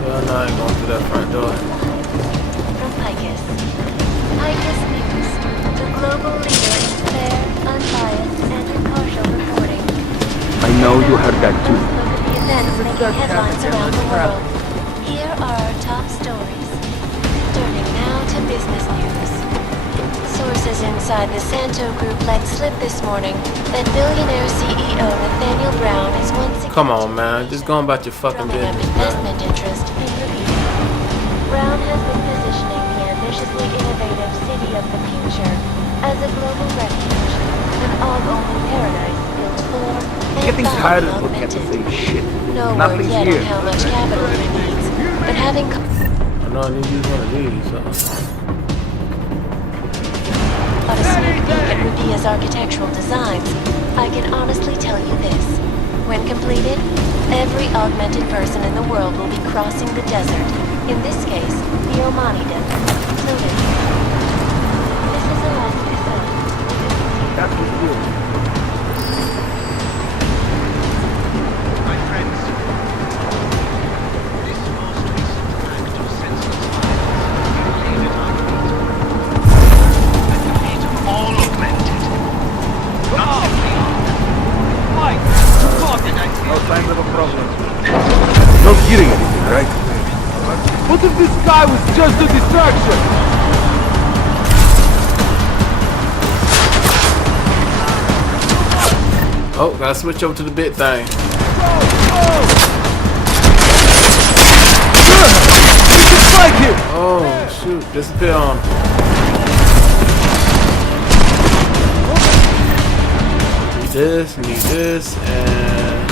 Well, no, I ain't going through that front door. From Picus. Picus News, the global leader in fair, unbiased, and impartial reporting. I know you heard that too. Look at the events making headlines around the world. Here are our top stories. Turning now to business news. Sources inside the Santo Group let slip this morning that billionaire CEO Nathaniel Brown is once again Come on, man. Just going about your fucking drumming up business, man. investment interest in Nubian. Brown has been positioning the ambitiously innovative city As a global refuge, an aug-only paradise built for and Getting by tired the of looking at the augmented. same shit. No word Nothing's yet here. on how much capital he needs, but having I know I need to use one of these. caught a sneak peek at Rubia's architectural designs, I can honestly tell you this. When completed, every augmented person in the world will be crossing the desert, in this case, the Omani Desert. So there. This is a last episode. That was good. My friends, this most recent act of senseless violence we believe in our at the fate of all augmented. Not simply Mike! and I No signs of a problem. Not hearing anything, right? What if this guy was just a distraction? Oh, gotta switch over to the bit thing. Oh, shoot. Disappear on him. Need this, and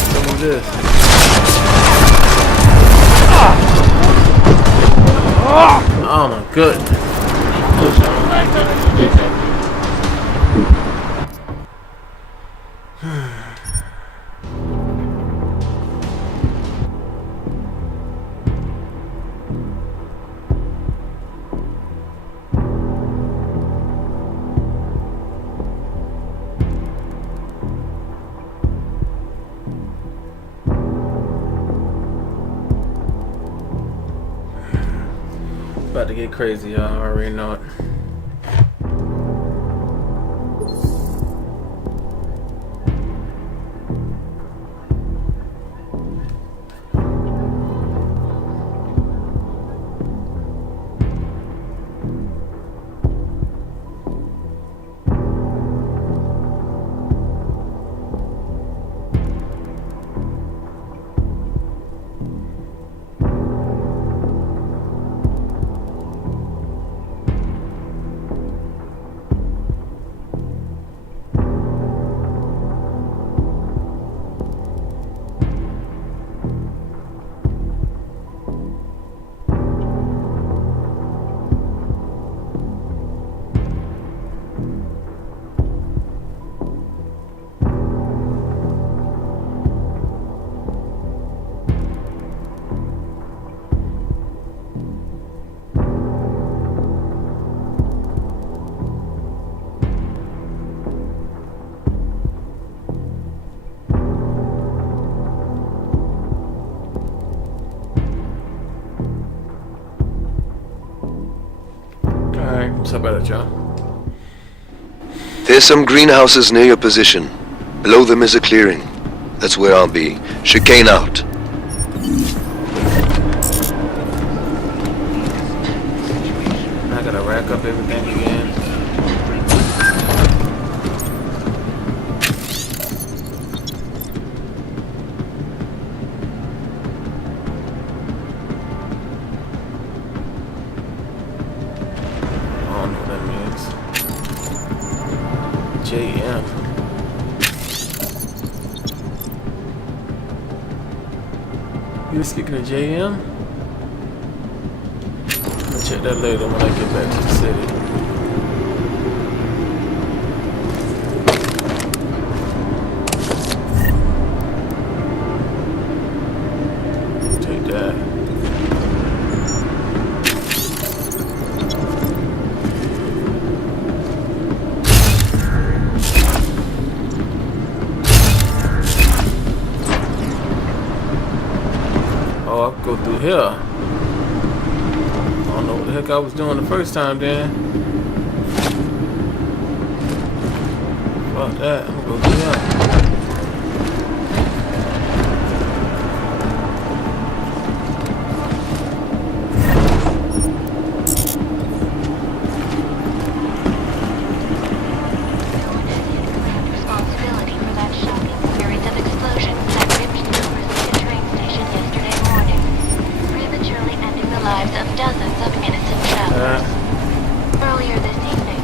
some of this. Oh my goodness. About to get crazy, y'all. I already know it. What's up about it, John? There's some greenhouses near your position. Below them is a clearing. That's where I'll be. Chicane out. I gotta rack up everything again. JM. You speaking of JM? I'll check that later when I get back to the city. Take that. I'll go through here. I don't know what the heck I was doing the first time then. Fuck that, I'm gonna go through here. Lives of dozens of innocent travelers. Earlier this evening,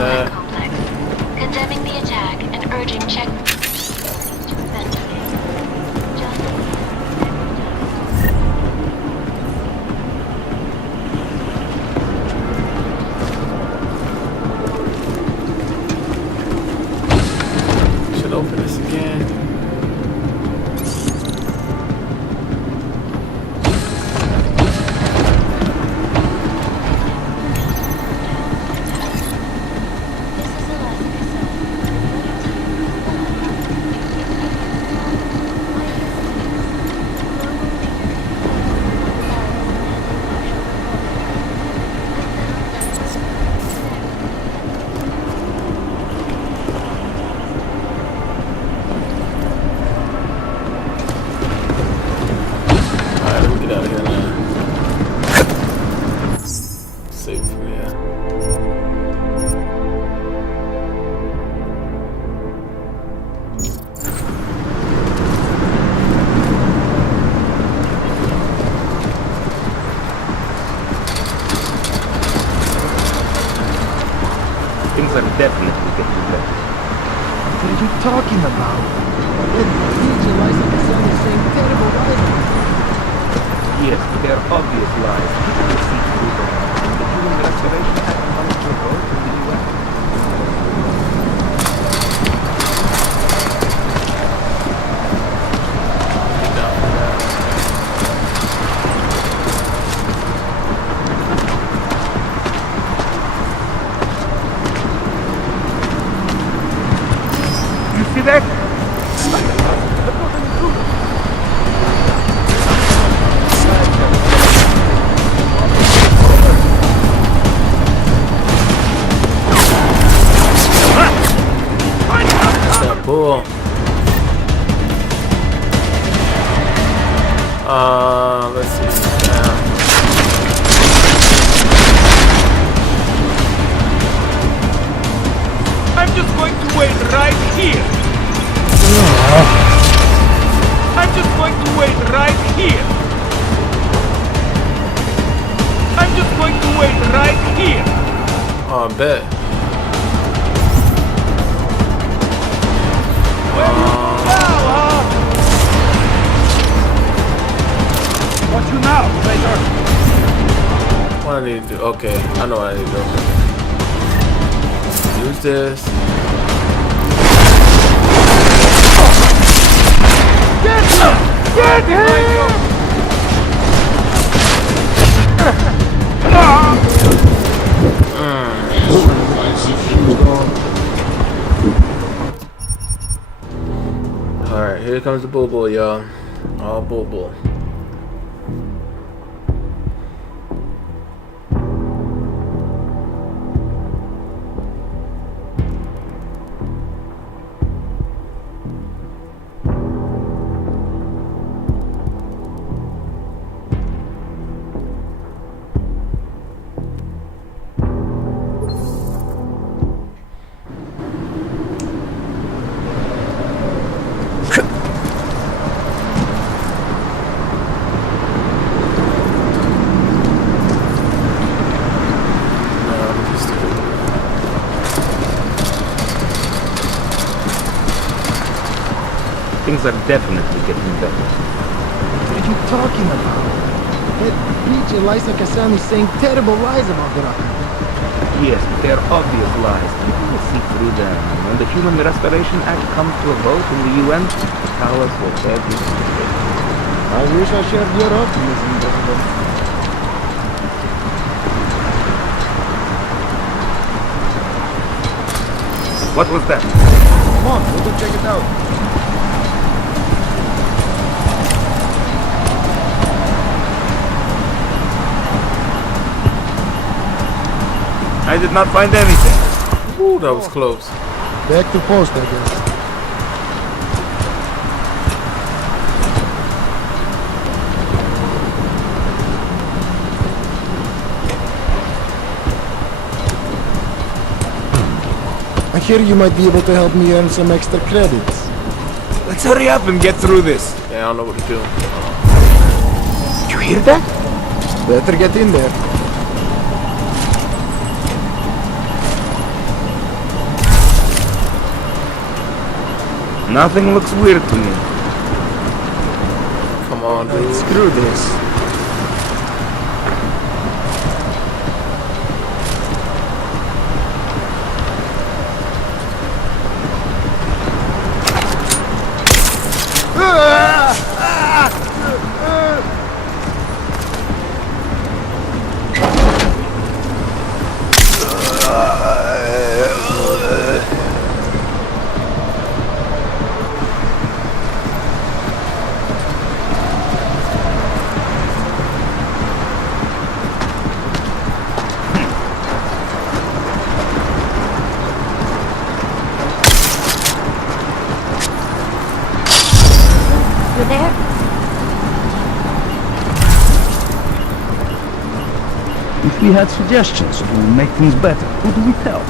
that. complex, condemning the attack and urging check to investigate. Should open this again. Things are definitely getting better. What are you talking about? That DJ lies like a son is saying terrible lies. Yes, they're obvious lies. People will see through them. And the Human Restoration Act comes to a vote in the US. See that? That bull. Let's see. I'm just going to wait right here. I'm just going to wait right here. I'm just going to wait right here. Oh, I bet. What you now, traitor? What I need to do? Okay, I know what I need to do. Use this. Get him! Alright, here comes the bull, y'all. All bull. Things are definitely getting better. What are you talking about? That DJ lies like a son is saying terrible lies about the rocket. Yes, they're obvious lies. People will see through them. When the Human Restoration Act comes to a vote in the UN, the powers will bear the mistake. I wish I shared your optimism, brother. What was that? Come on, we'll go check it out. I did not find anything. Ooh, that was close. Back to post, I guess. I hear you might be able to help me earn some extra credits. Let's hurry up and get through this. Yeah, I don't know what to do. You hear that? Better get in there. Nothing looks weird to me. Come on, dude. Screw this. You there? If we had suggestions to make things better, who do we tell?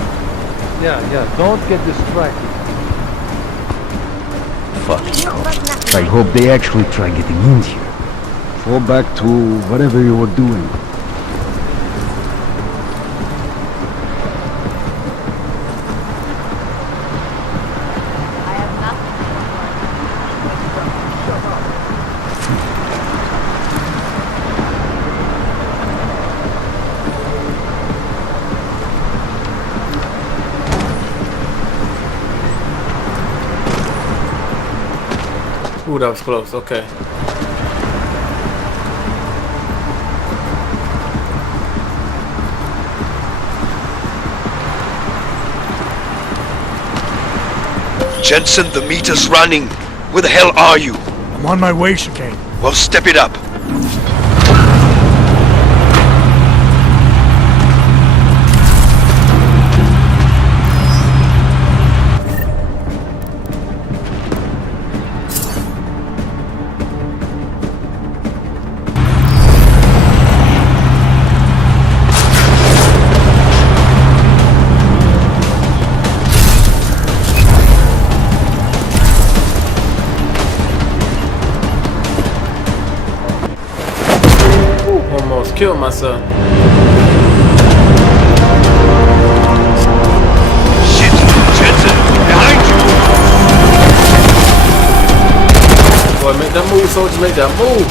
Yeah, don't get distracted. Fuck. I hope they actually try getting in here. Fall back to whatever you were doing. Ooh, that was close. Okay. Jensen, the meter's running. Where the hell are you? I'm on my way, Chicane. Well, step it up. Almost killed myself. Shit! Jensen! Behind you! Boy, make that move, soldier, make that move!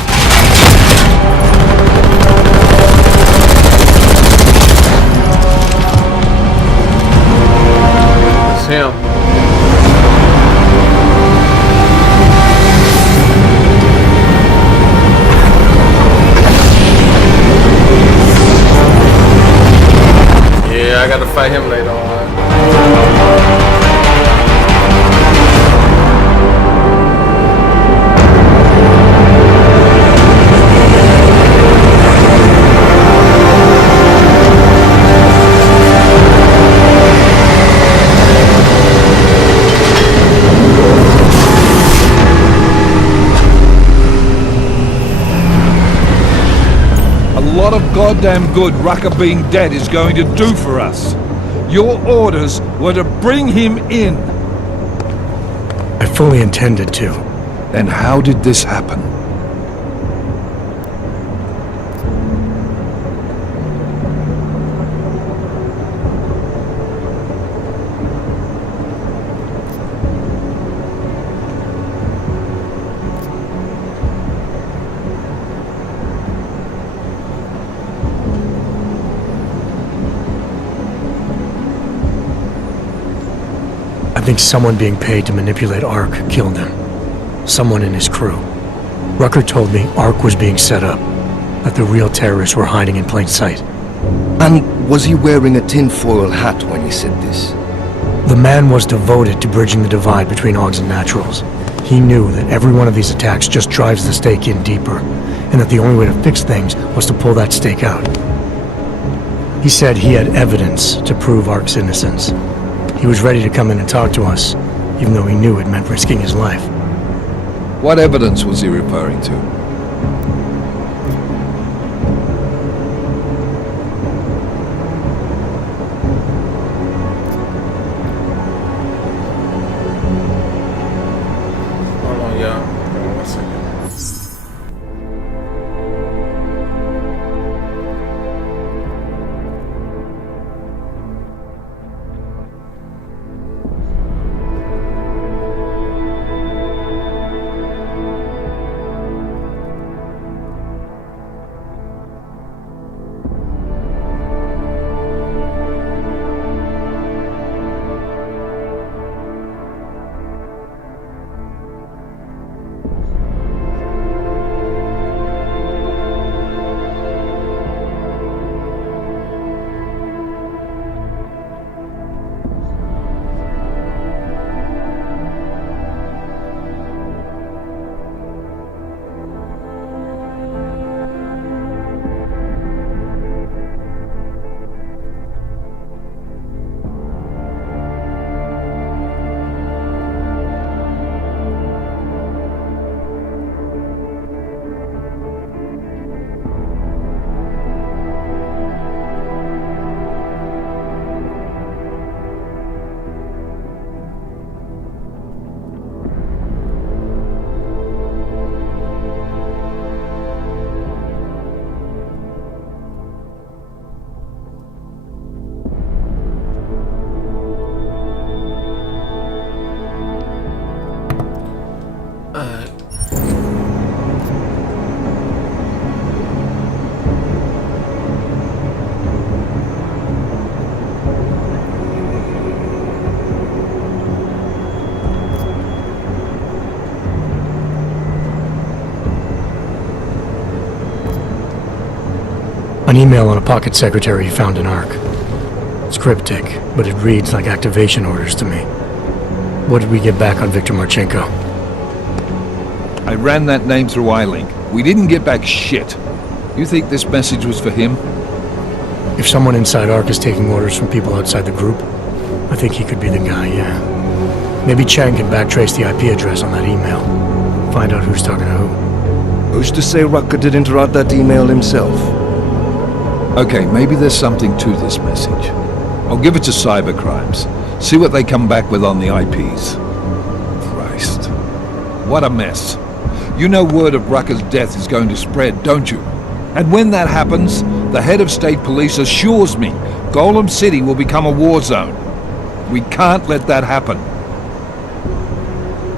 It's him. Yeah, I gotta fight him later on. A lot of goddamn good Rucker being dead is going to do for us. Your orders were to bring him in. I fully intended to. Then how did this happen? I think someone being paid to manipulate Ark killed him. Someone in his crew. Rucker told me Ark was being set up, that the real terrorists were hiding in plain sight. And was he wearing a tinfoil hat when he said this? The man was devoted to bridging the divide between Augs and Naturals. He knew that every one of these attacks just drives the stake in deeper, and that the only way to fix things was to pull that stake out. He said he had evidence to prove Ark's innocence. He was ready to come in and talk to us, even though he knew it meant risking his life. What evidence was he referring to? Hold on, y'all. Hold on 1 second. An email on a pocket secretary he found in Ark. It's cryptic, but it reads like activation orders to me. What did we get back on Viktor Marchenko? I ran that name through iLink. We didn't get back shit. You think this message was for him? If someone inside Ark is taking orders from people outside the group, I think he could be the guy, yeah. Maybe Chang can backtrace the IP address on that email. Find out who's talking to who. Who's to say Rucker didn't write that email himself? Okay, maybe there's something to this message. I'll give it to cybercrimes. See what they come back with on the IPs. Christ. What a mess. You know word of Rucker's death is going to spread, don't you? And when that happens, the head of state police assures me Golem City will become a war zone. We can't let that happen.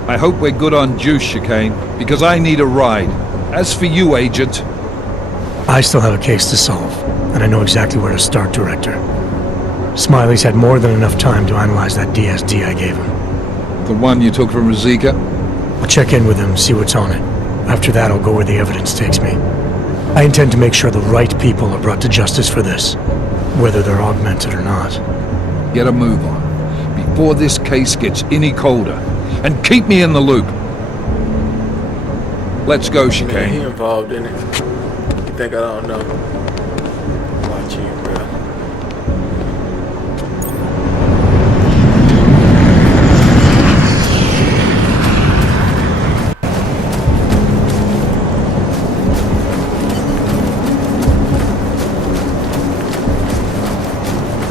I hope we're good on juice, Chicane, because I need a ride. As for you, Agent... I still have a case to solve, and I know exactly where to start, Director. Smiley's had more than enough time to analyze that DSD I gave him. The one you took from Ruzicka? I'll check in with him, see what's on it. After that, I'll go where the evidence takes me. I intend to make sure the right people are brought to justice for this, whether they're augmented or not. Get a move on, before this case gets any colder. And keep me in the loop. Let's go, Chicane. He involved in it. You think I don't know? Watch you, bro.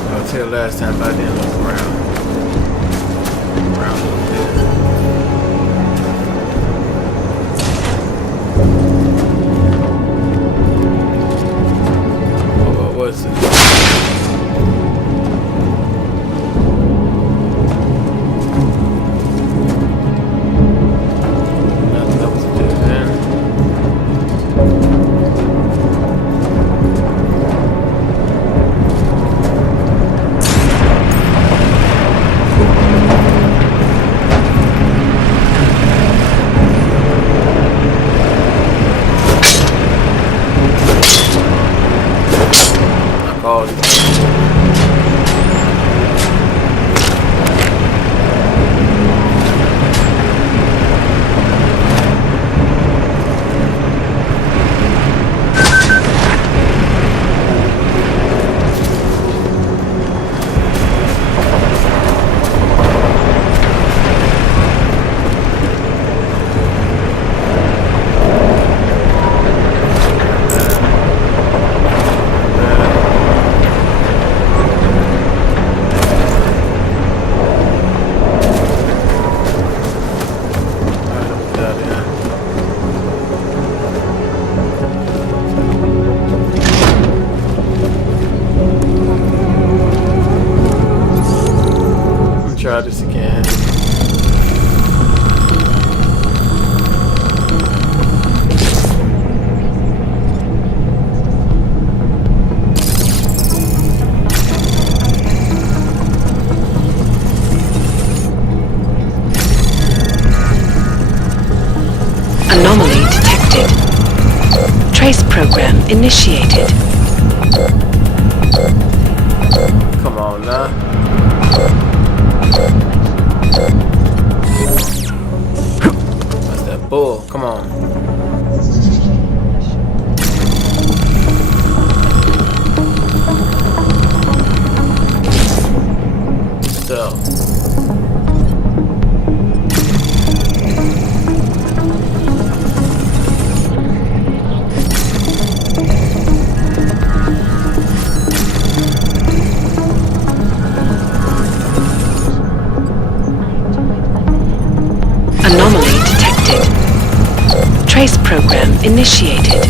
I'll tell you last time I didn't look around. Around a little bit. What's it? Nothing else to do then. Try this again. Anomaly detected. Trace program initiated. Come on now. That's that bull. Come on. Still. Anomaly detected. Trace program initiated.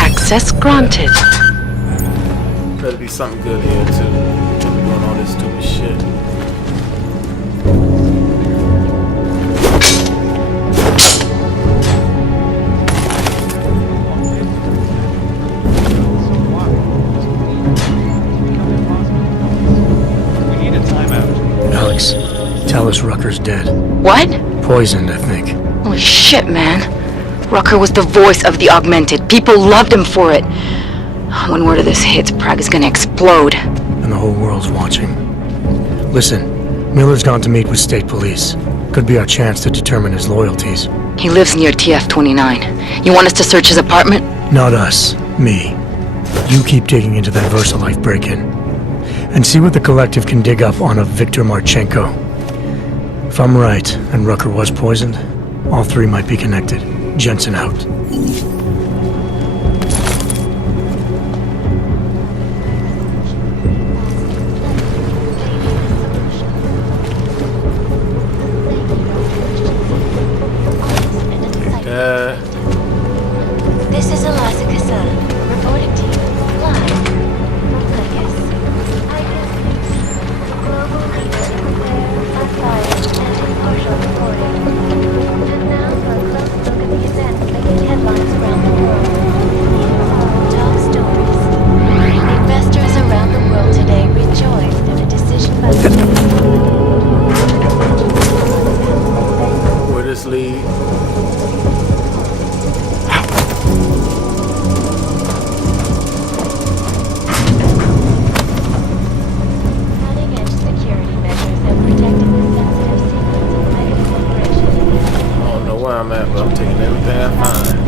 Access granted. Better be something good here too. Don't be doing all this stupid shit. tell us Rucker's dead. What? Poisoned, I think. Holy shit, man. Rucker was the voice of the Augmented. People loved him for it. When word of this hits, Prague is gonna explode. And the whole world's watching. Listen, Miller's gone to meet with state police. Could be our chance to determine his loyalties. He lives near TF-29. You want us to search his apartment? Not us. Me. You keep digging into that VersaLife break-in. And see what the Collective can dig up on a Viktor Marchenko. If I'm right, and Rucker was poisoned, all three might be connected. Jensen out. This is Eliza Kassan, reporting to you live from Vegas. Global leader declared unbiased and impartial reporting. And now for a close look at the events making headlines around the world. Here are top stories. Investors around the world today rejoiced in a decision by the Where this lead? I'm at, but I'm taking everything I find.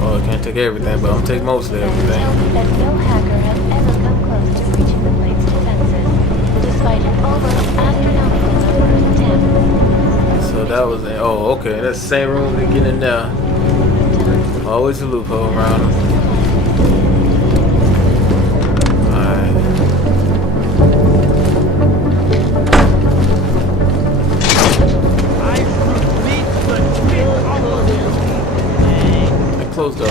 Well, I can't take everything, but I'm taking most of everything. Tell me that no hacker has ever come close to breaching the plane's defenses, despite an almost astronomical number of attempts. So that was it. Oh, okay. That's the same room to get in there. Always a loophole around them. Closed up.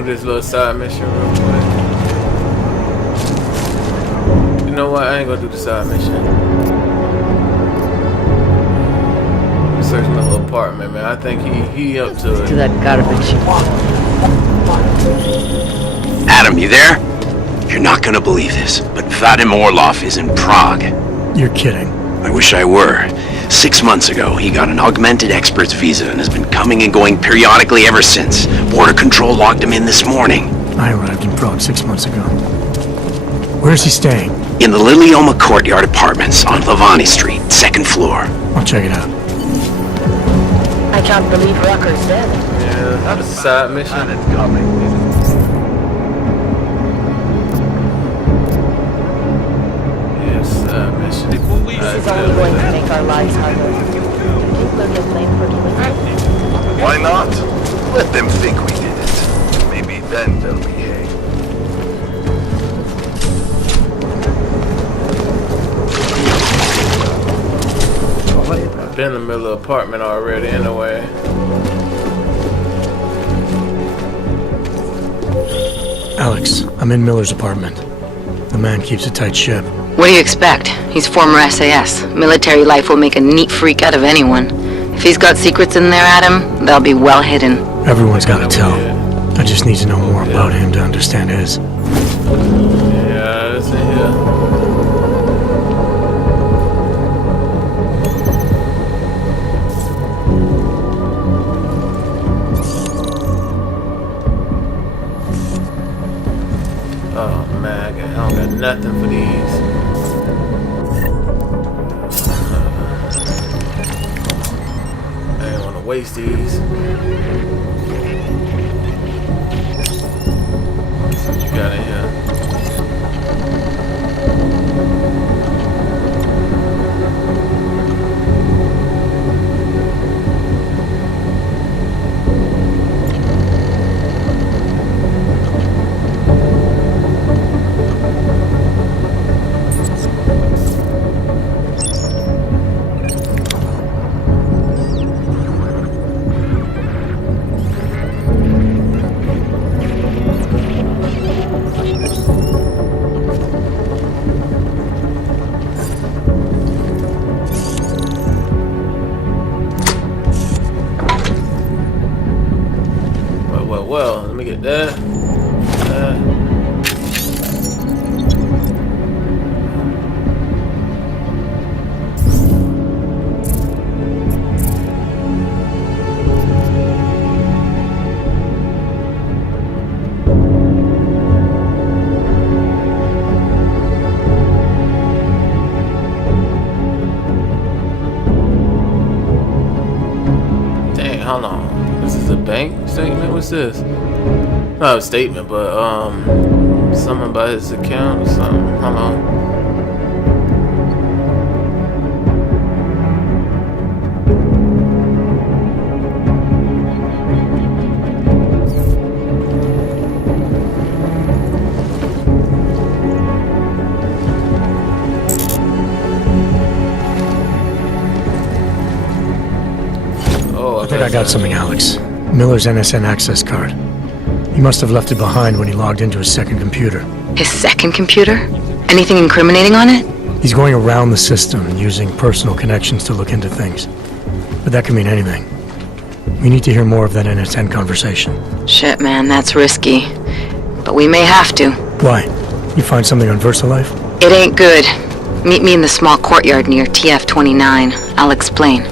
This little side mission real quick. You know what? I ain't gonna do the side mission. Search my little apartment, man. I think he up to it. To that garbage. Adam, you there? You're not gonna believe this, but Vadim Orlov is in Prague. You're kidding. I wish I were. 6 months ago, he got an augmented expert's visa and has been coming and going periodically ever since. Border Control logged him in this morning. I arrived in Prague 6 months ago. Where's he staying? In the Lilioma Courtyard Apartments on Lavani Street, 2nd floor. I'll check it out. I can't believe Rucker's dead. Yeah, that's a side mission. This is only going to make our lives harder. People are to blame for killing us. Why not? Let them think we did it. Maybe then they'll behave. I've been in the middle of the apartment already anyway. Alex, I'm in Miller's apartment. The man keeps a tight ship. What do you expect? He's former SAS. Military life will make a neat freak out of anyone. If he's got secrets in there, Adam, they'll be well hidden. Everyone's got to tell. I just need to know more about him to understand his. Yeah, it's in here. Oh man, I don't got nothing for these. I ain't want to waste these. What you got in here? What's this? Not a statement, but something about his account or something. Hold on. I think I got something, Alex. Miller's NSN access card. He must have left it behind when he logged into his second computer. His second computer? Anything incriminating on it? He's going around the system, using personal connections to look into things. But that can mean anything. We need to hear more of that NSN conversation. Shit, man, that's risky. But we may have to. Why? You find something on VersaLife? It ain't good. Meet me in the small courtyard near Pt4. I'll explain.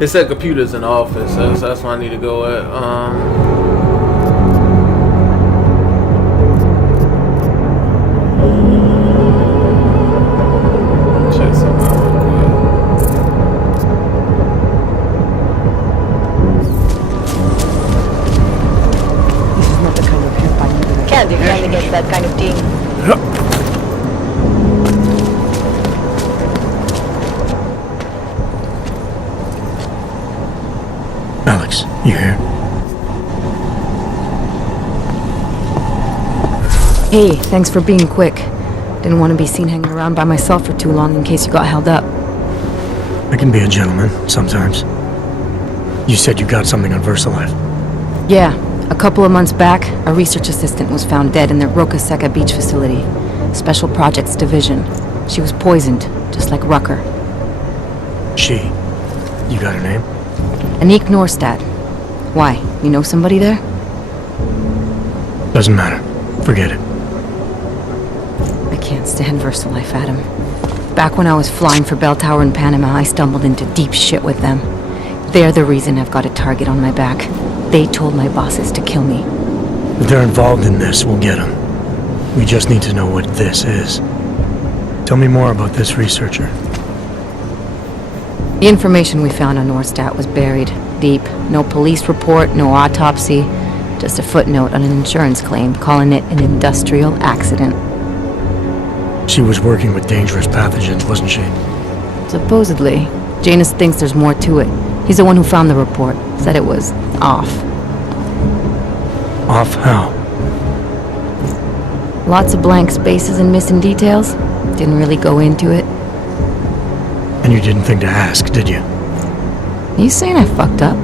It said computers in the office, so that's why I need to go at. Check something out real This is not the kind of help I need. Can't do nothing against that kind of thing. Alex, you here? Hey, thanks for being quick. Didn't want to be seen hanging around by myself for too long in case you got held up. I can be a gentleman, sometimes. You said you got something on VersaLife. Yeah, a couple of months back, a research assistant was found dead in the Roca Seca beach facility. Special Projects Division. She was poisoned, just like Rucker. She. You got her name? Anik Norstad. Why? You know somebody there? Doesn't matter. Forget it. I can't stand VersaLife, Adam. Back when I was flying for Bell Tower in Panama, I stumbled into deep shit with them. They're the reason I've got a target on my back. They told my bosses to kill me. If they're involved in this, we'll get them. We just need to know what this is. Tell me more about this researcher. The information we found on Norstad was buried deep. No police report, no autopsy. Just a footnote on an insurance claim calling it an industrial accident. She was working with dangerous pathogens, wasn't she? Supposedly. Janus thinks there's more to it. He's the one who found the report. Said it was off. Off how? Lots of blank spaces and missing details. Didn't really go into it. And you didn't think to ask, did you? You saying I fucked up?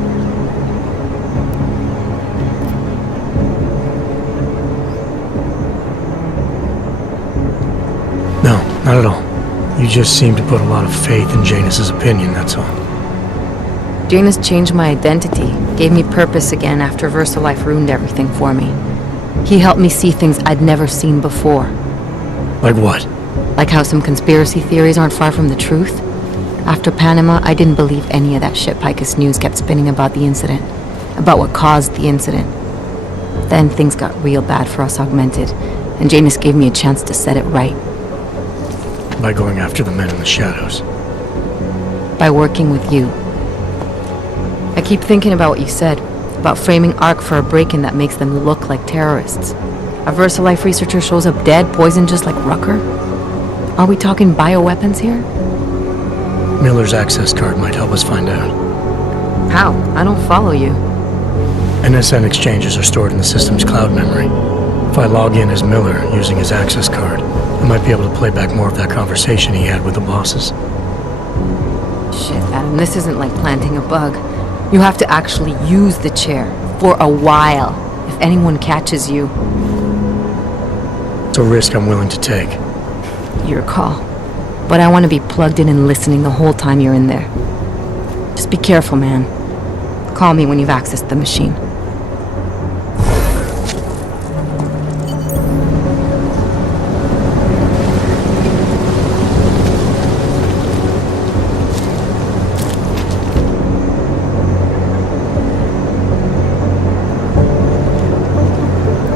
No, not at all. You just seem to put a lot of faith in Janus's opinion, that's all. Janus changed my identity, gave me purpose again after VersaLife ruined everything for me. He helped me see things I'd never seen before. Like what? Like how some conspiracy theories aren't far from the truth. After Panama, I didn't believe any of that shit Picus News kept spinning about the incident. About what caused the incident. Then things got real bad for us Augmented, and Janus gave me a chance to set it right. By going after the men in the shadows. By working with you. I keep thinking about what you said, about framing ARC for a break-in that makes them look like terrorists. A VersaLife researcher shows up dead, poisoned just like Rucker? Are we talking bioweapons here? Miller's access card might help us find out. How? I don't follow you. NSN exchanges are stored in the system's cloud memory. If I log in as Miller using his access card, I might be able to play back more of that conversation he had with the bosses. Shit, Adam, this isn't like planting a bug. You have to actually use the chair for a while, if anyone catches you. It's a risk I'm willing to take. Your call. But I want to be plugged in and listening the whole time you're in there. Just be careful, man. Call me when you've accessed the machine.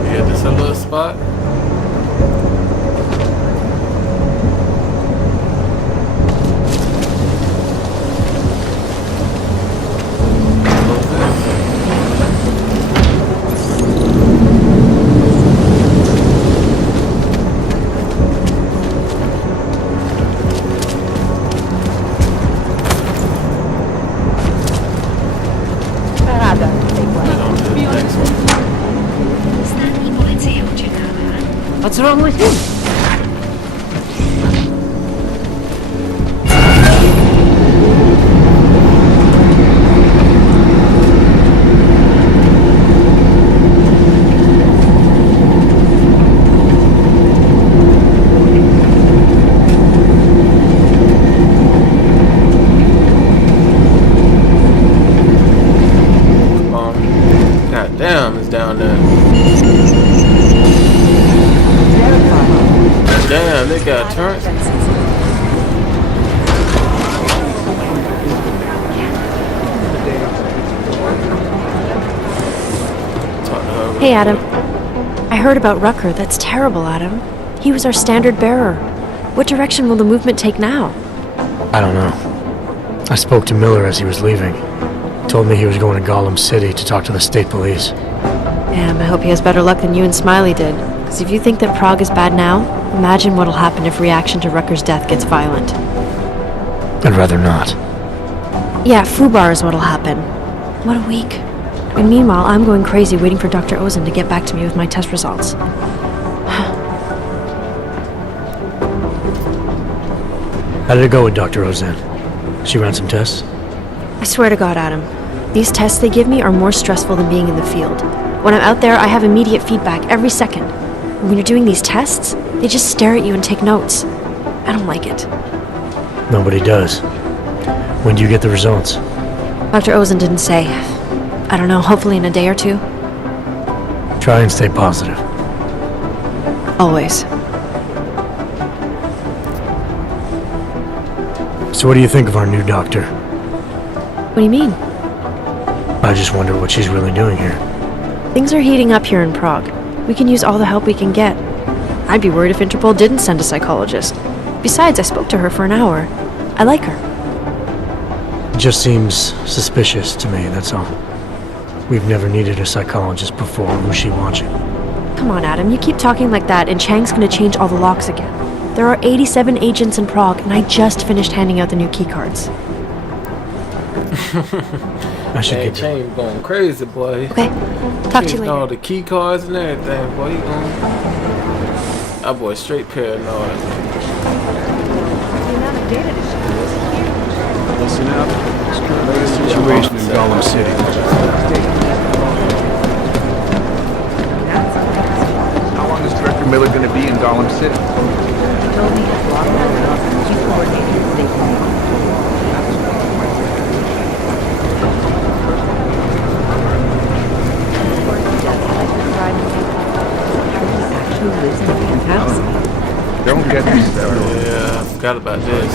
Yeah, this a little spot. What's wrong with him? Damn, it's down there. Damn, they got turrets. Hey, Adam. I heard about Rucker. That's terrible, Adam. He was our standard bearer. What direction will the movement take now? I don't know. I spoke to Miller as he was leaving. Told me he was going to Gollum City to talk to the state police. Damn, I hope he has better luck than you and Smiley did. Because if you think that Prague is bad now, imagine what'll happen if reaction to Rucker's death gets violent. I'd rather not. Yeah, Fubar is what'll happen. What a week. And meanwhile, I'm going crazy waiting for Dr. Ozen to get back to me with my test results. How did it go with Dr. Ozen? She ran some tests? I swear to God, Adam, these tests they give me are more stressful than being in the field. When I'm out there, I have immediate feedback every second. And when you're doing these tests, they just stare at you and take notes. I don't like it. Nobody does. When do you get the results? Dr. Ozen didn't say. I don't know, hopefully in a day or two. Try and stay positive. Always. So what do you think of our new doctor? What do you mean? I just wonder what she's really doing here. Things are heating up here in Prague. We can use all the help we can get. I'd be worried if Interpol didn't send a psychologist. Besides, I spoke to her for an hour. I like her. It just seems suspicious to me, that's all. We've never needed a psychologist before. Who's she watching? Come on, Adam, you keep talking like that and Chang's gonna change all the locks again. There are 87 agents in Prague, and I just finished handing out the new keycards. I should get Chain going crazy, boy. Okay, talk to you later. All the key cards and everything, boy. He going. That boy straight paranoid. Listen up. This current situation in Gollum City. How long is Director Miller going to be in Gollum City? He told me as long as she's coordinating the state. Don't get me started. Yeah, I forgot about this.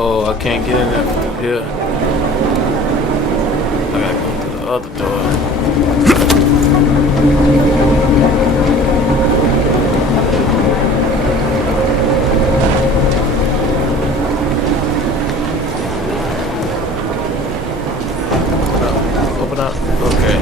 Oh, I can't get in there from here. I gotta go through the other door. Open up. Okay.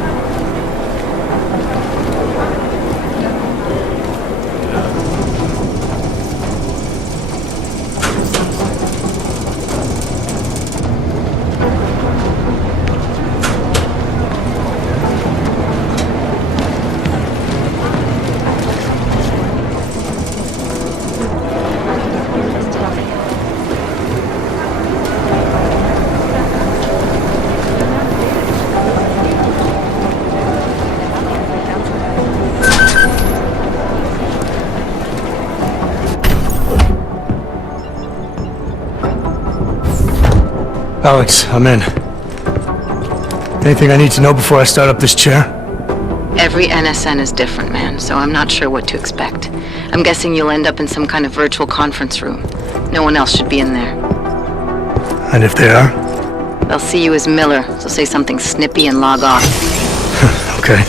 Alex, I'm in. Anything I need to know before I start up this chair? Every NSN is different, man, so I'm not sure what to expect. I'm guessing you'll end up in some kind of virtual conference room. No one else should be in there. And if they are? They'll see you as Miller, so say something snippy and log off. Okay.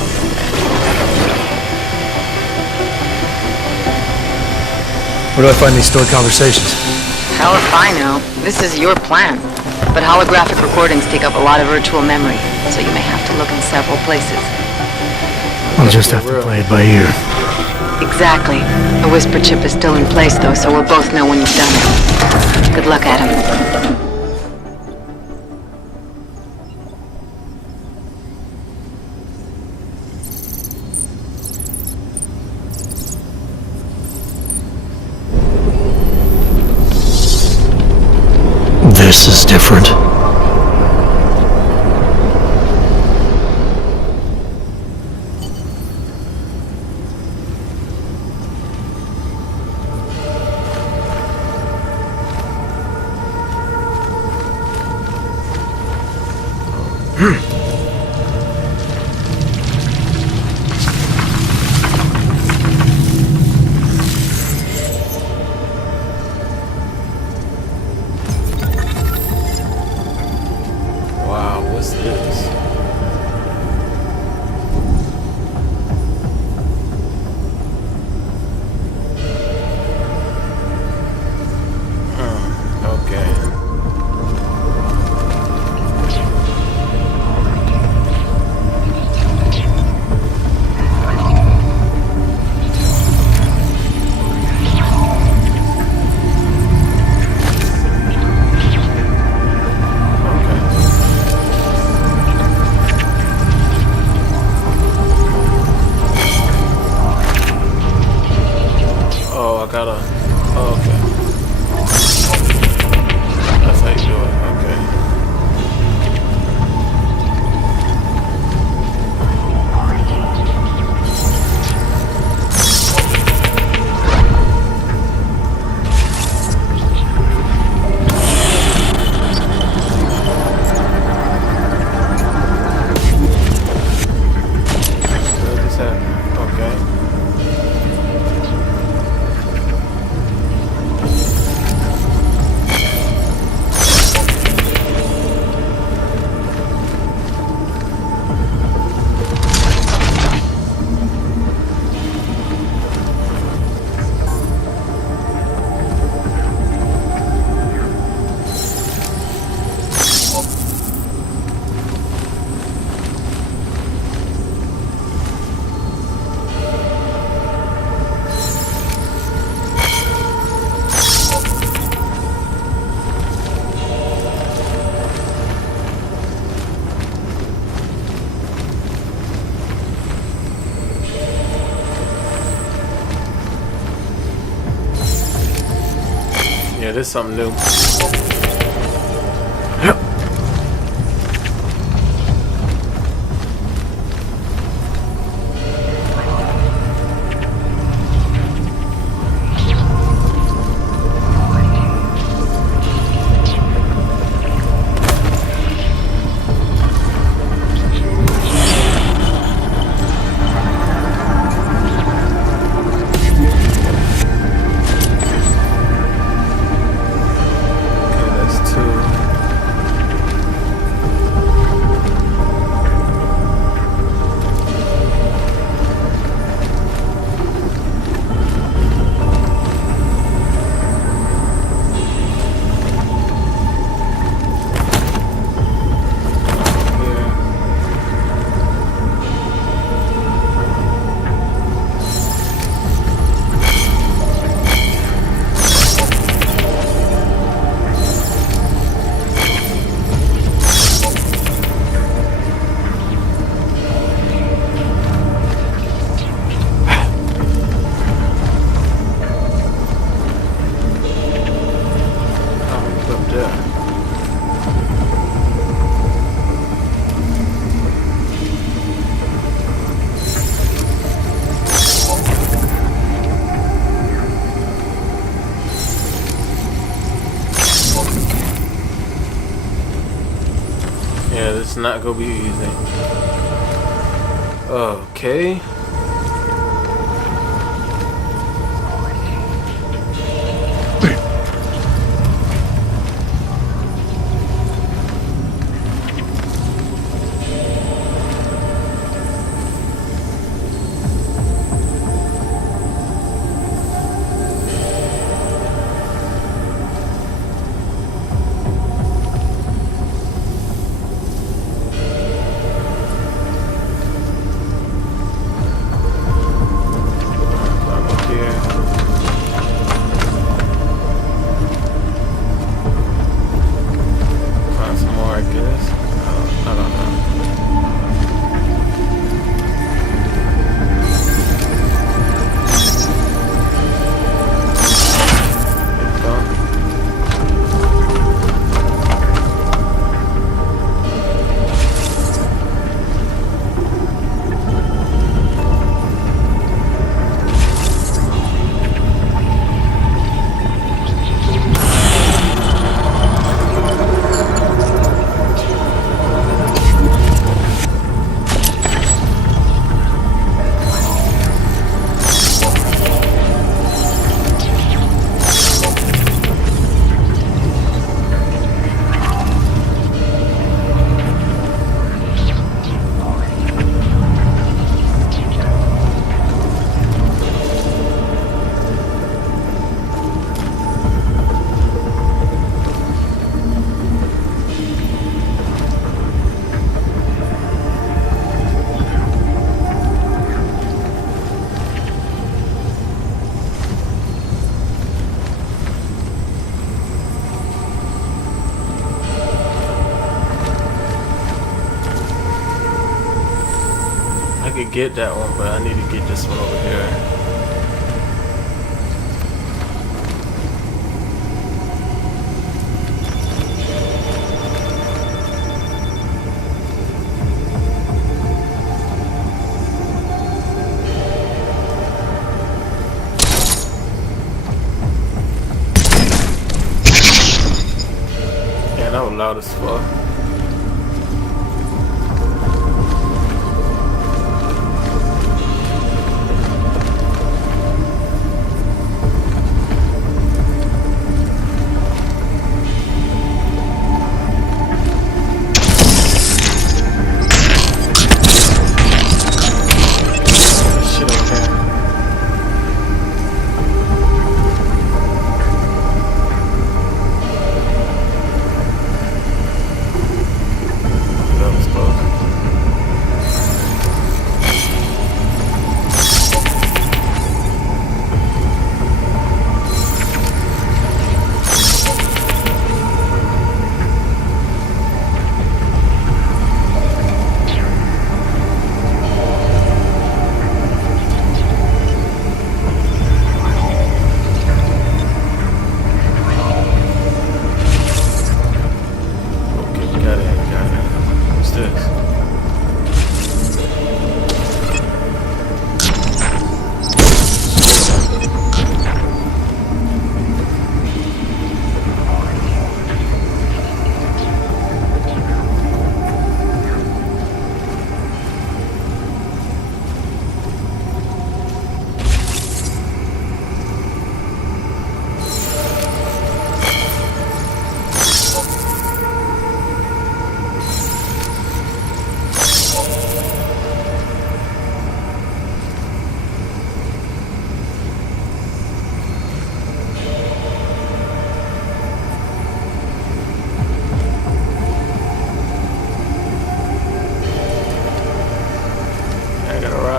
Where do I find these stored conversations? Hell if I know. This is your plan. But holographic recordings take up a lot of virtual memory, so you may have to look in several places. I'll just have to play it by ear. Exactly. The whisper chip is still in place, though, so we'll both know when you've done it. Good luck, Adam. This is different. Wow, what's this? Okay. Oh, I gotta. Oh, okay. That's how you do it. Okay. What just happened? Okay. Yeah, this is something new. Yeah, this is not gonna be easy. Okay. did get that one, but I need to get this one over here. That was loud as fuck.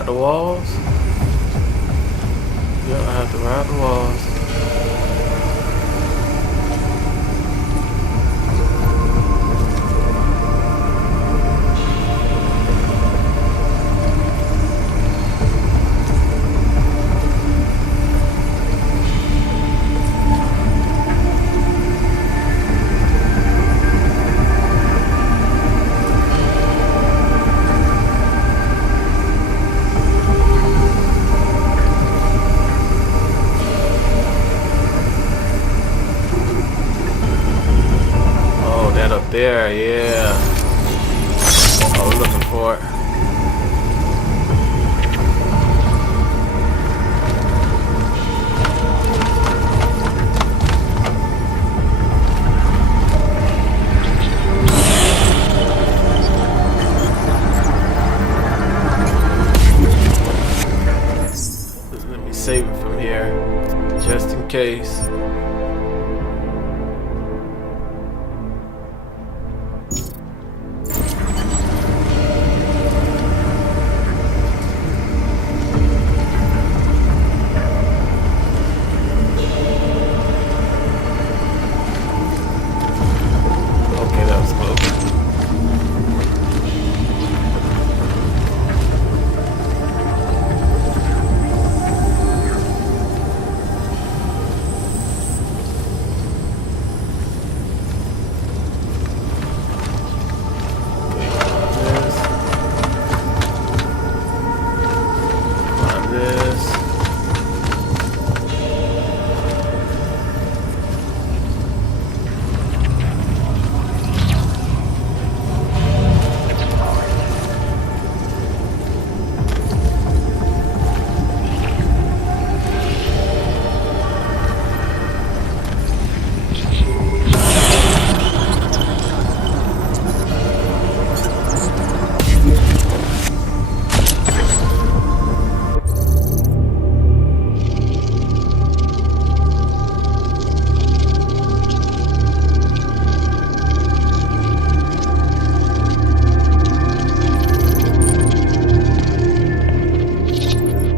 The walls? Yeah, I have to ride the walls. There, yeah. Oh, we're looking for it. Let me save it from here, just in case.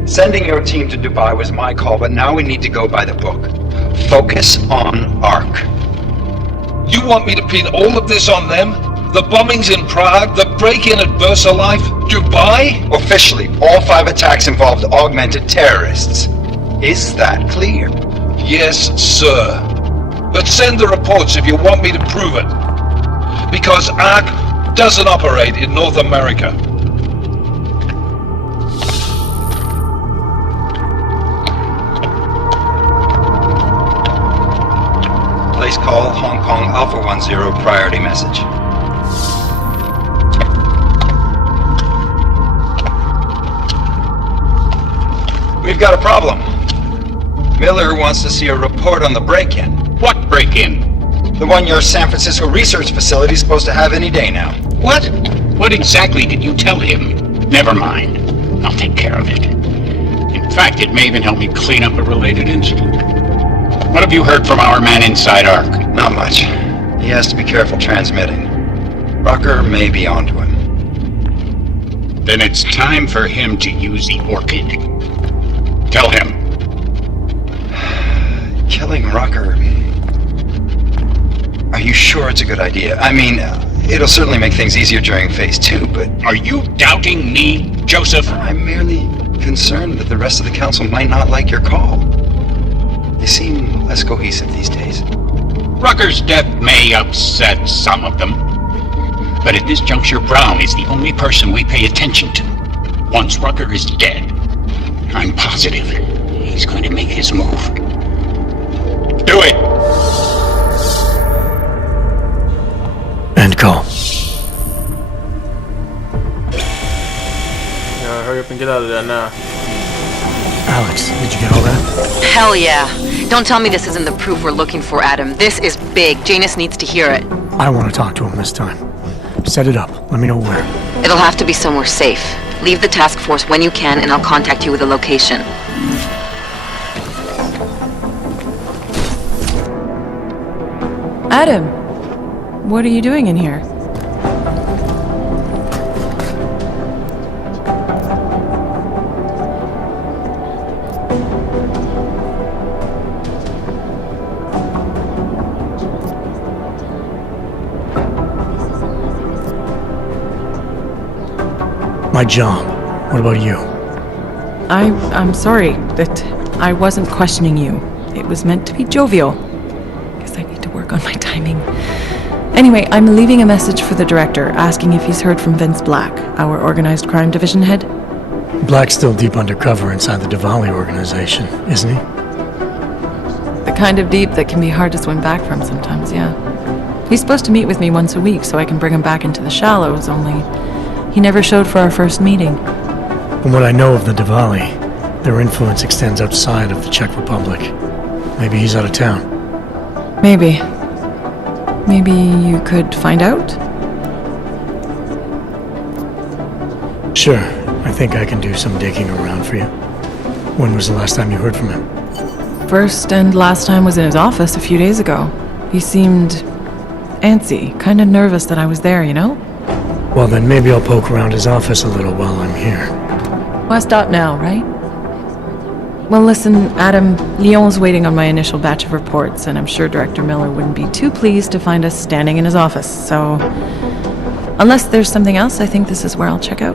Sending your team to Dubai was my call, but now we need to go by the book. Focus on ARC. You want me to pin all of this on them? The bombings in Prague, the break-in at VersaLife, Dubai? Officially, all 5 attacks involved augmented terrorists. Is that clear? Yes, sir. But send the reports if you want me to prove it. Because ARC doesn't operate in North America. Place call Hong Kong Alpha 10 priority message. We've got a problem. Miller wants to see a report on the break-in. What break-in? The one your San Francisco research facility is supposed to have any day now. What? What exactly did you tell him? Never mind. I'll take care of it. In fact, it may even help me clean up a related incident. What have you heard from our man inside ARC? Not much. He has to be careful transmitting. Rucker may be onto him. Then it's time for him to use the Orchid. Tell him. Killing Rucker. Are you sure it's a good idea? I mean, it'll certainly make things easier during Phase 2, but... Are you doubting me, Joseph? I'm merely concerned that the rest of the council might not like your call. They seem less cohesive these days. Rucker's death may upset some of them. But at this juncture, Brown is the only person we pay attention to. Once Rucker is dead, I'm positive he's going to make his move. Do it! End call. Yeah, hurry up and get out of there now. Alex, did you get all that? Hell yeah. Don't tell me this isn't the proof we're looking for, Adam. This is big. Janus needs to hear it. I want to talk to him this time. Set it up. Let me know where. It'll have to be somewhere safe. Leave the task force when you can, and I'll contact you with a location. Adam, what are you doing in here? My job. What about you? I'm sorry that I wasn't questioning you. It was meant to be jovial. Guess I need to work on my timing. Anyway, I'm leaving a message for the director, asking if he's heard from Vince Black, our organized crime division head. Black's still deep undercover inside the Diwali organization, isn't he? The kind of deep that can be hard to swim back from sometimes, yeah. He's supposed to meet with me once a week so I can bring him back into the shallows, only he never showed for our first meeting. From what I know of the Diwali, their influence extends outside of the Czech Republic. Maybe he's out of town. Maybe. Maybe you could find out? Sure. I think I can do some digging around for you. When was the last time you heard from him? First and last time was in his office a few days ago. He seemed antsy, kind of nervous that I was there, you know? Well, then maybe I'll poke around his office a little while I'm here. Why stop now, right? Well, listen, Adam, Lyon's waiting on my initial batch of reports, and I'm sure Director Miller wouldn't be too pleased to find us standing in his office, so... Unless there's something else, I think this is where I'll check out.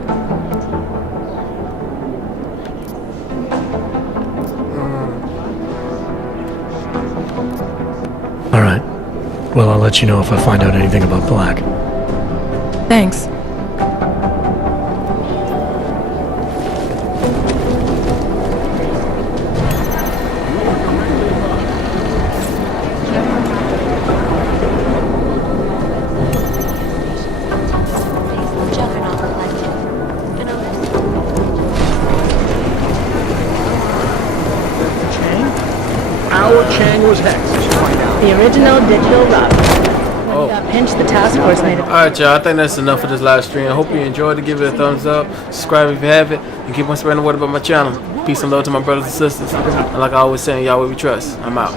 Alright. Well, I'll let you know if I find out anything about Black. Thanks. The original digital rock. When he got pinched, the task force made it. Alright, y'all. I think that's enough for this live stream. I hope you enjoyed it. Give it a thumbs up. Subscribe if you haven't. And keep on spreading the word about my channel. Peace and love to my brothers and sisters. And like I always say, y'all will we trust. I'm out.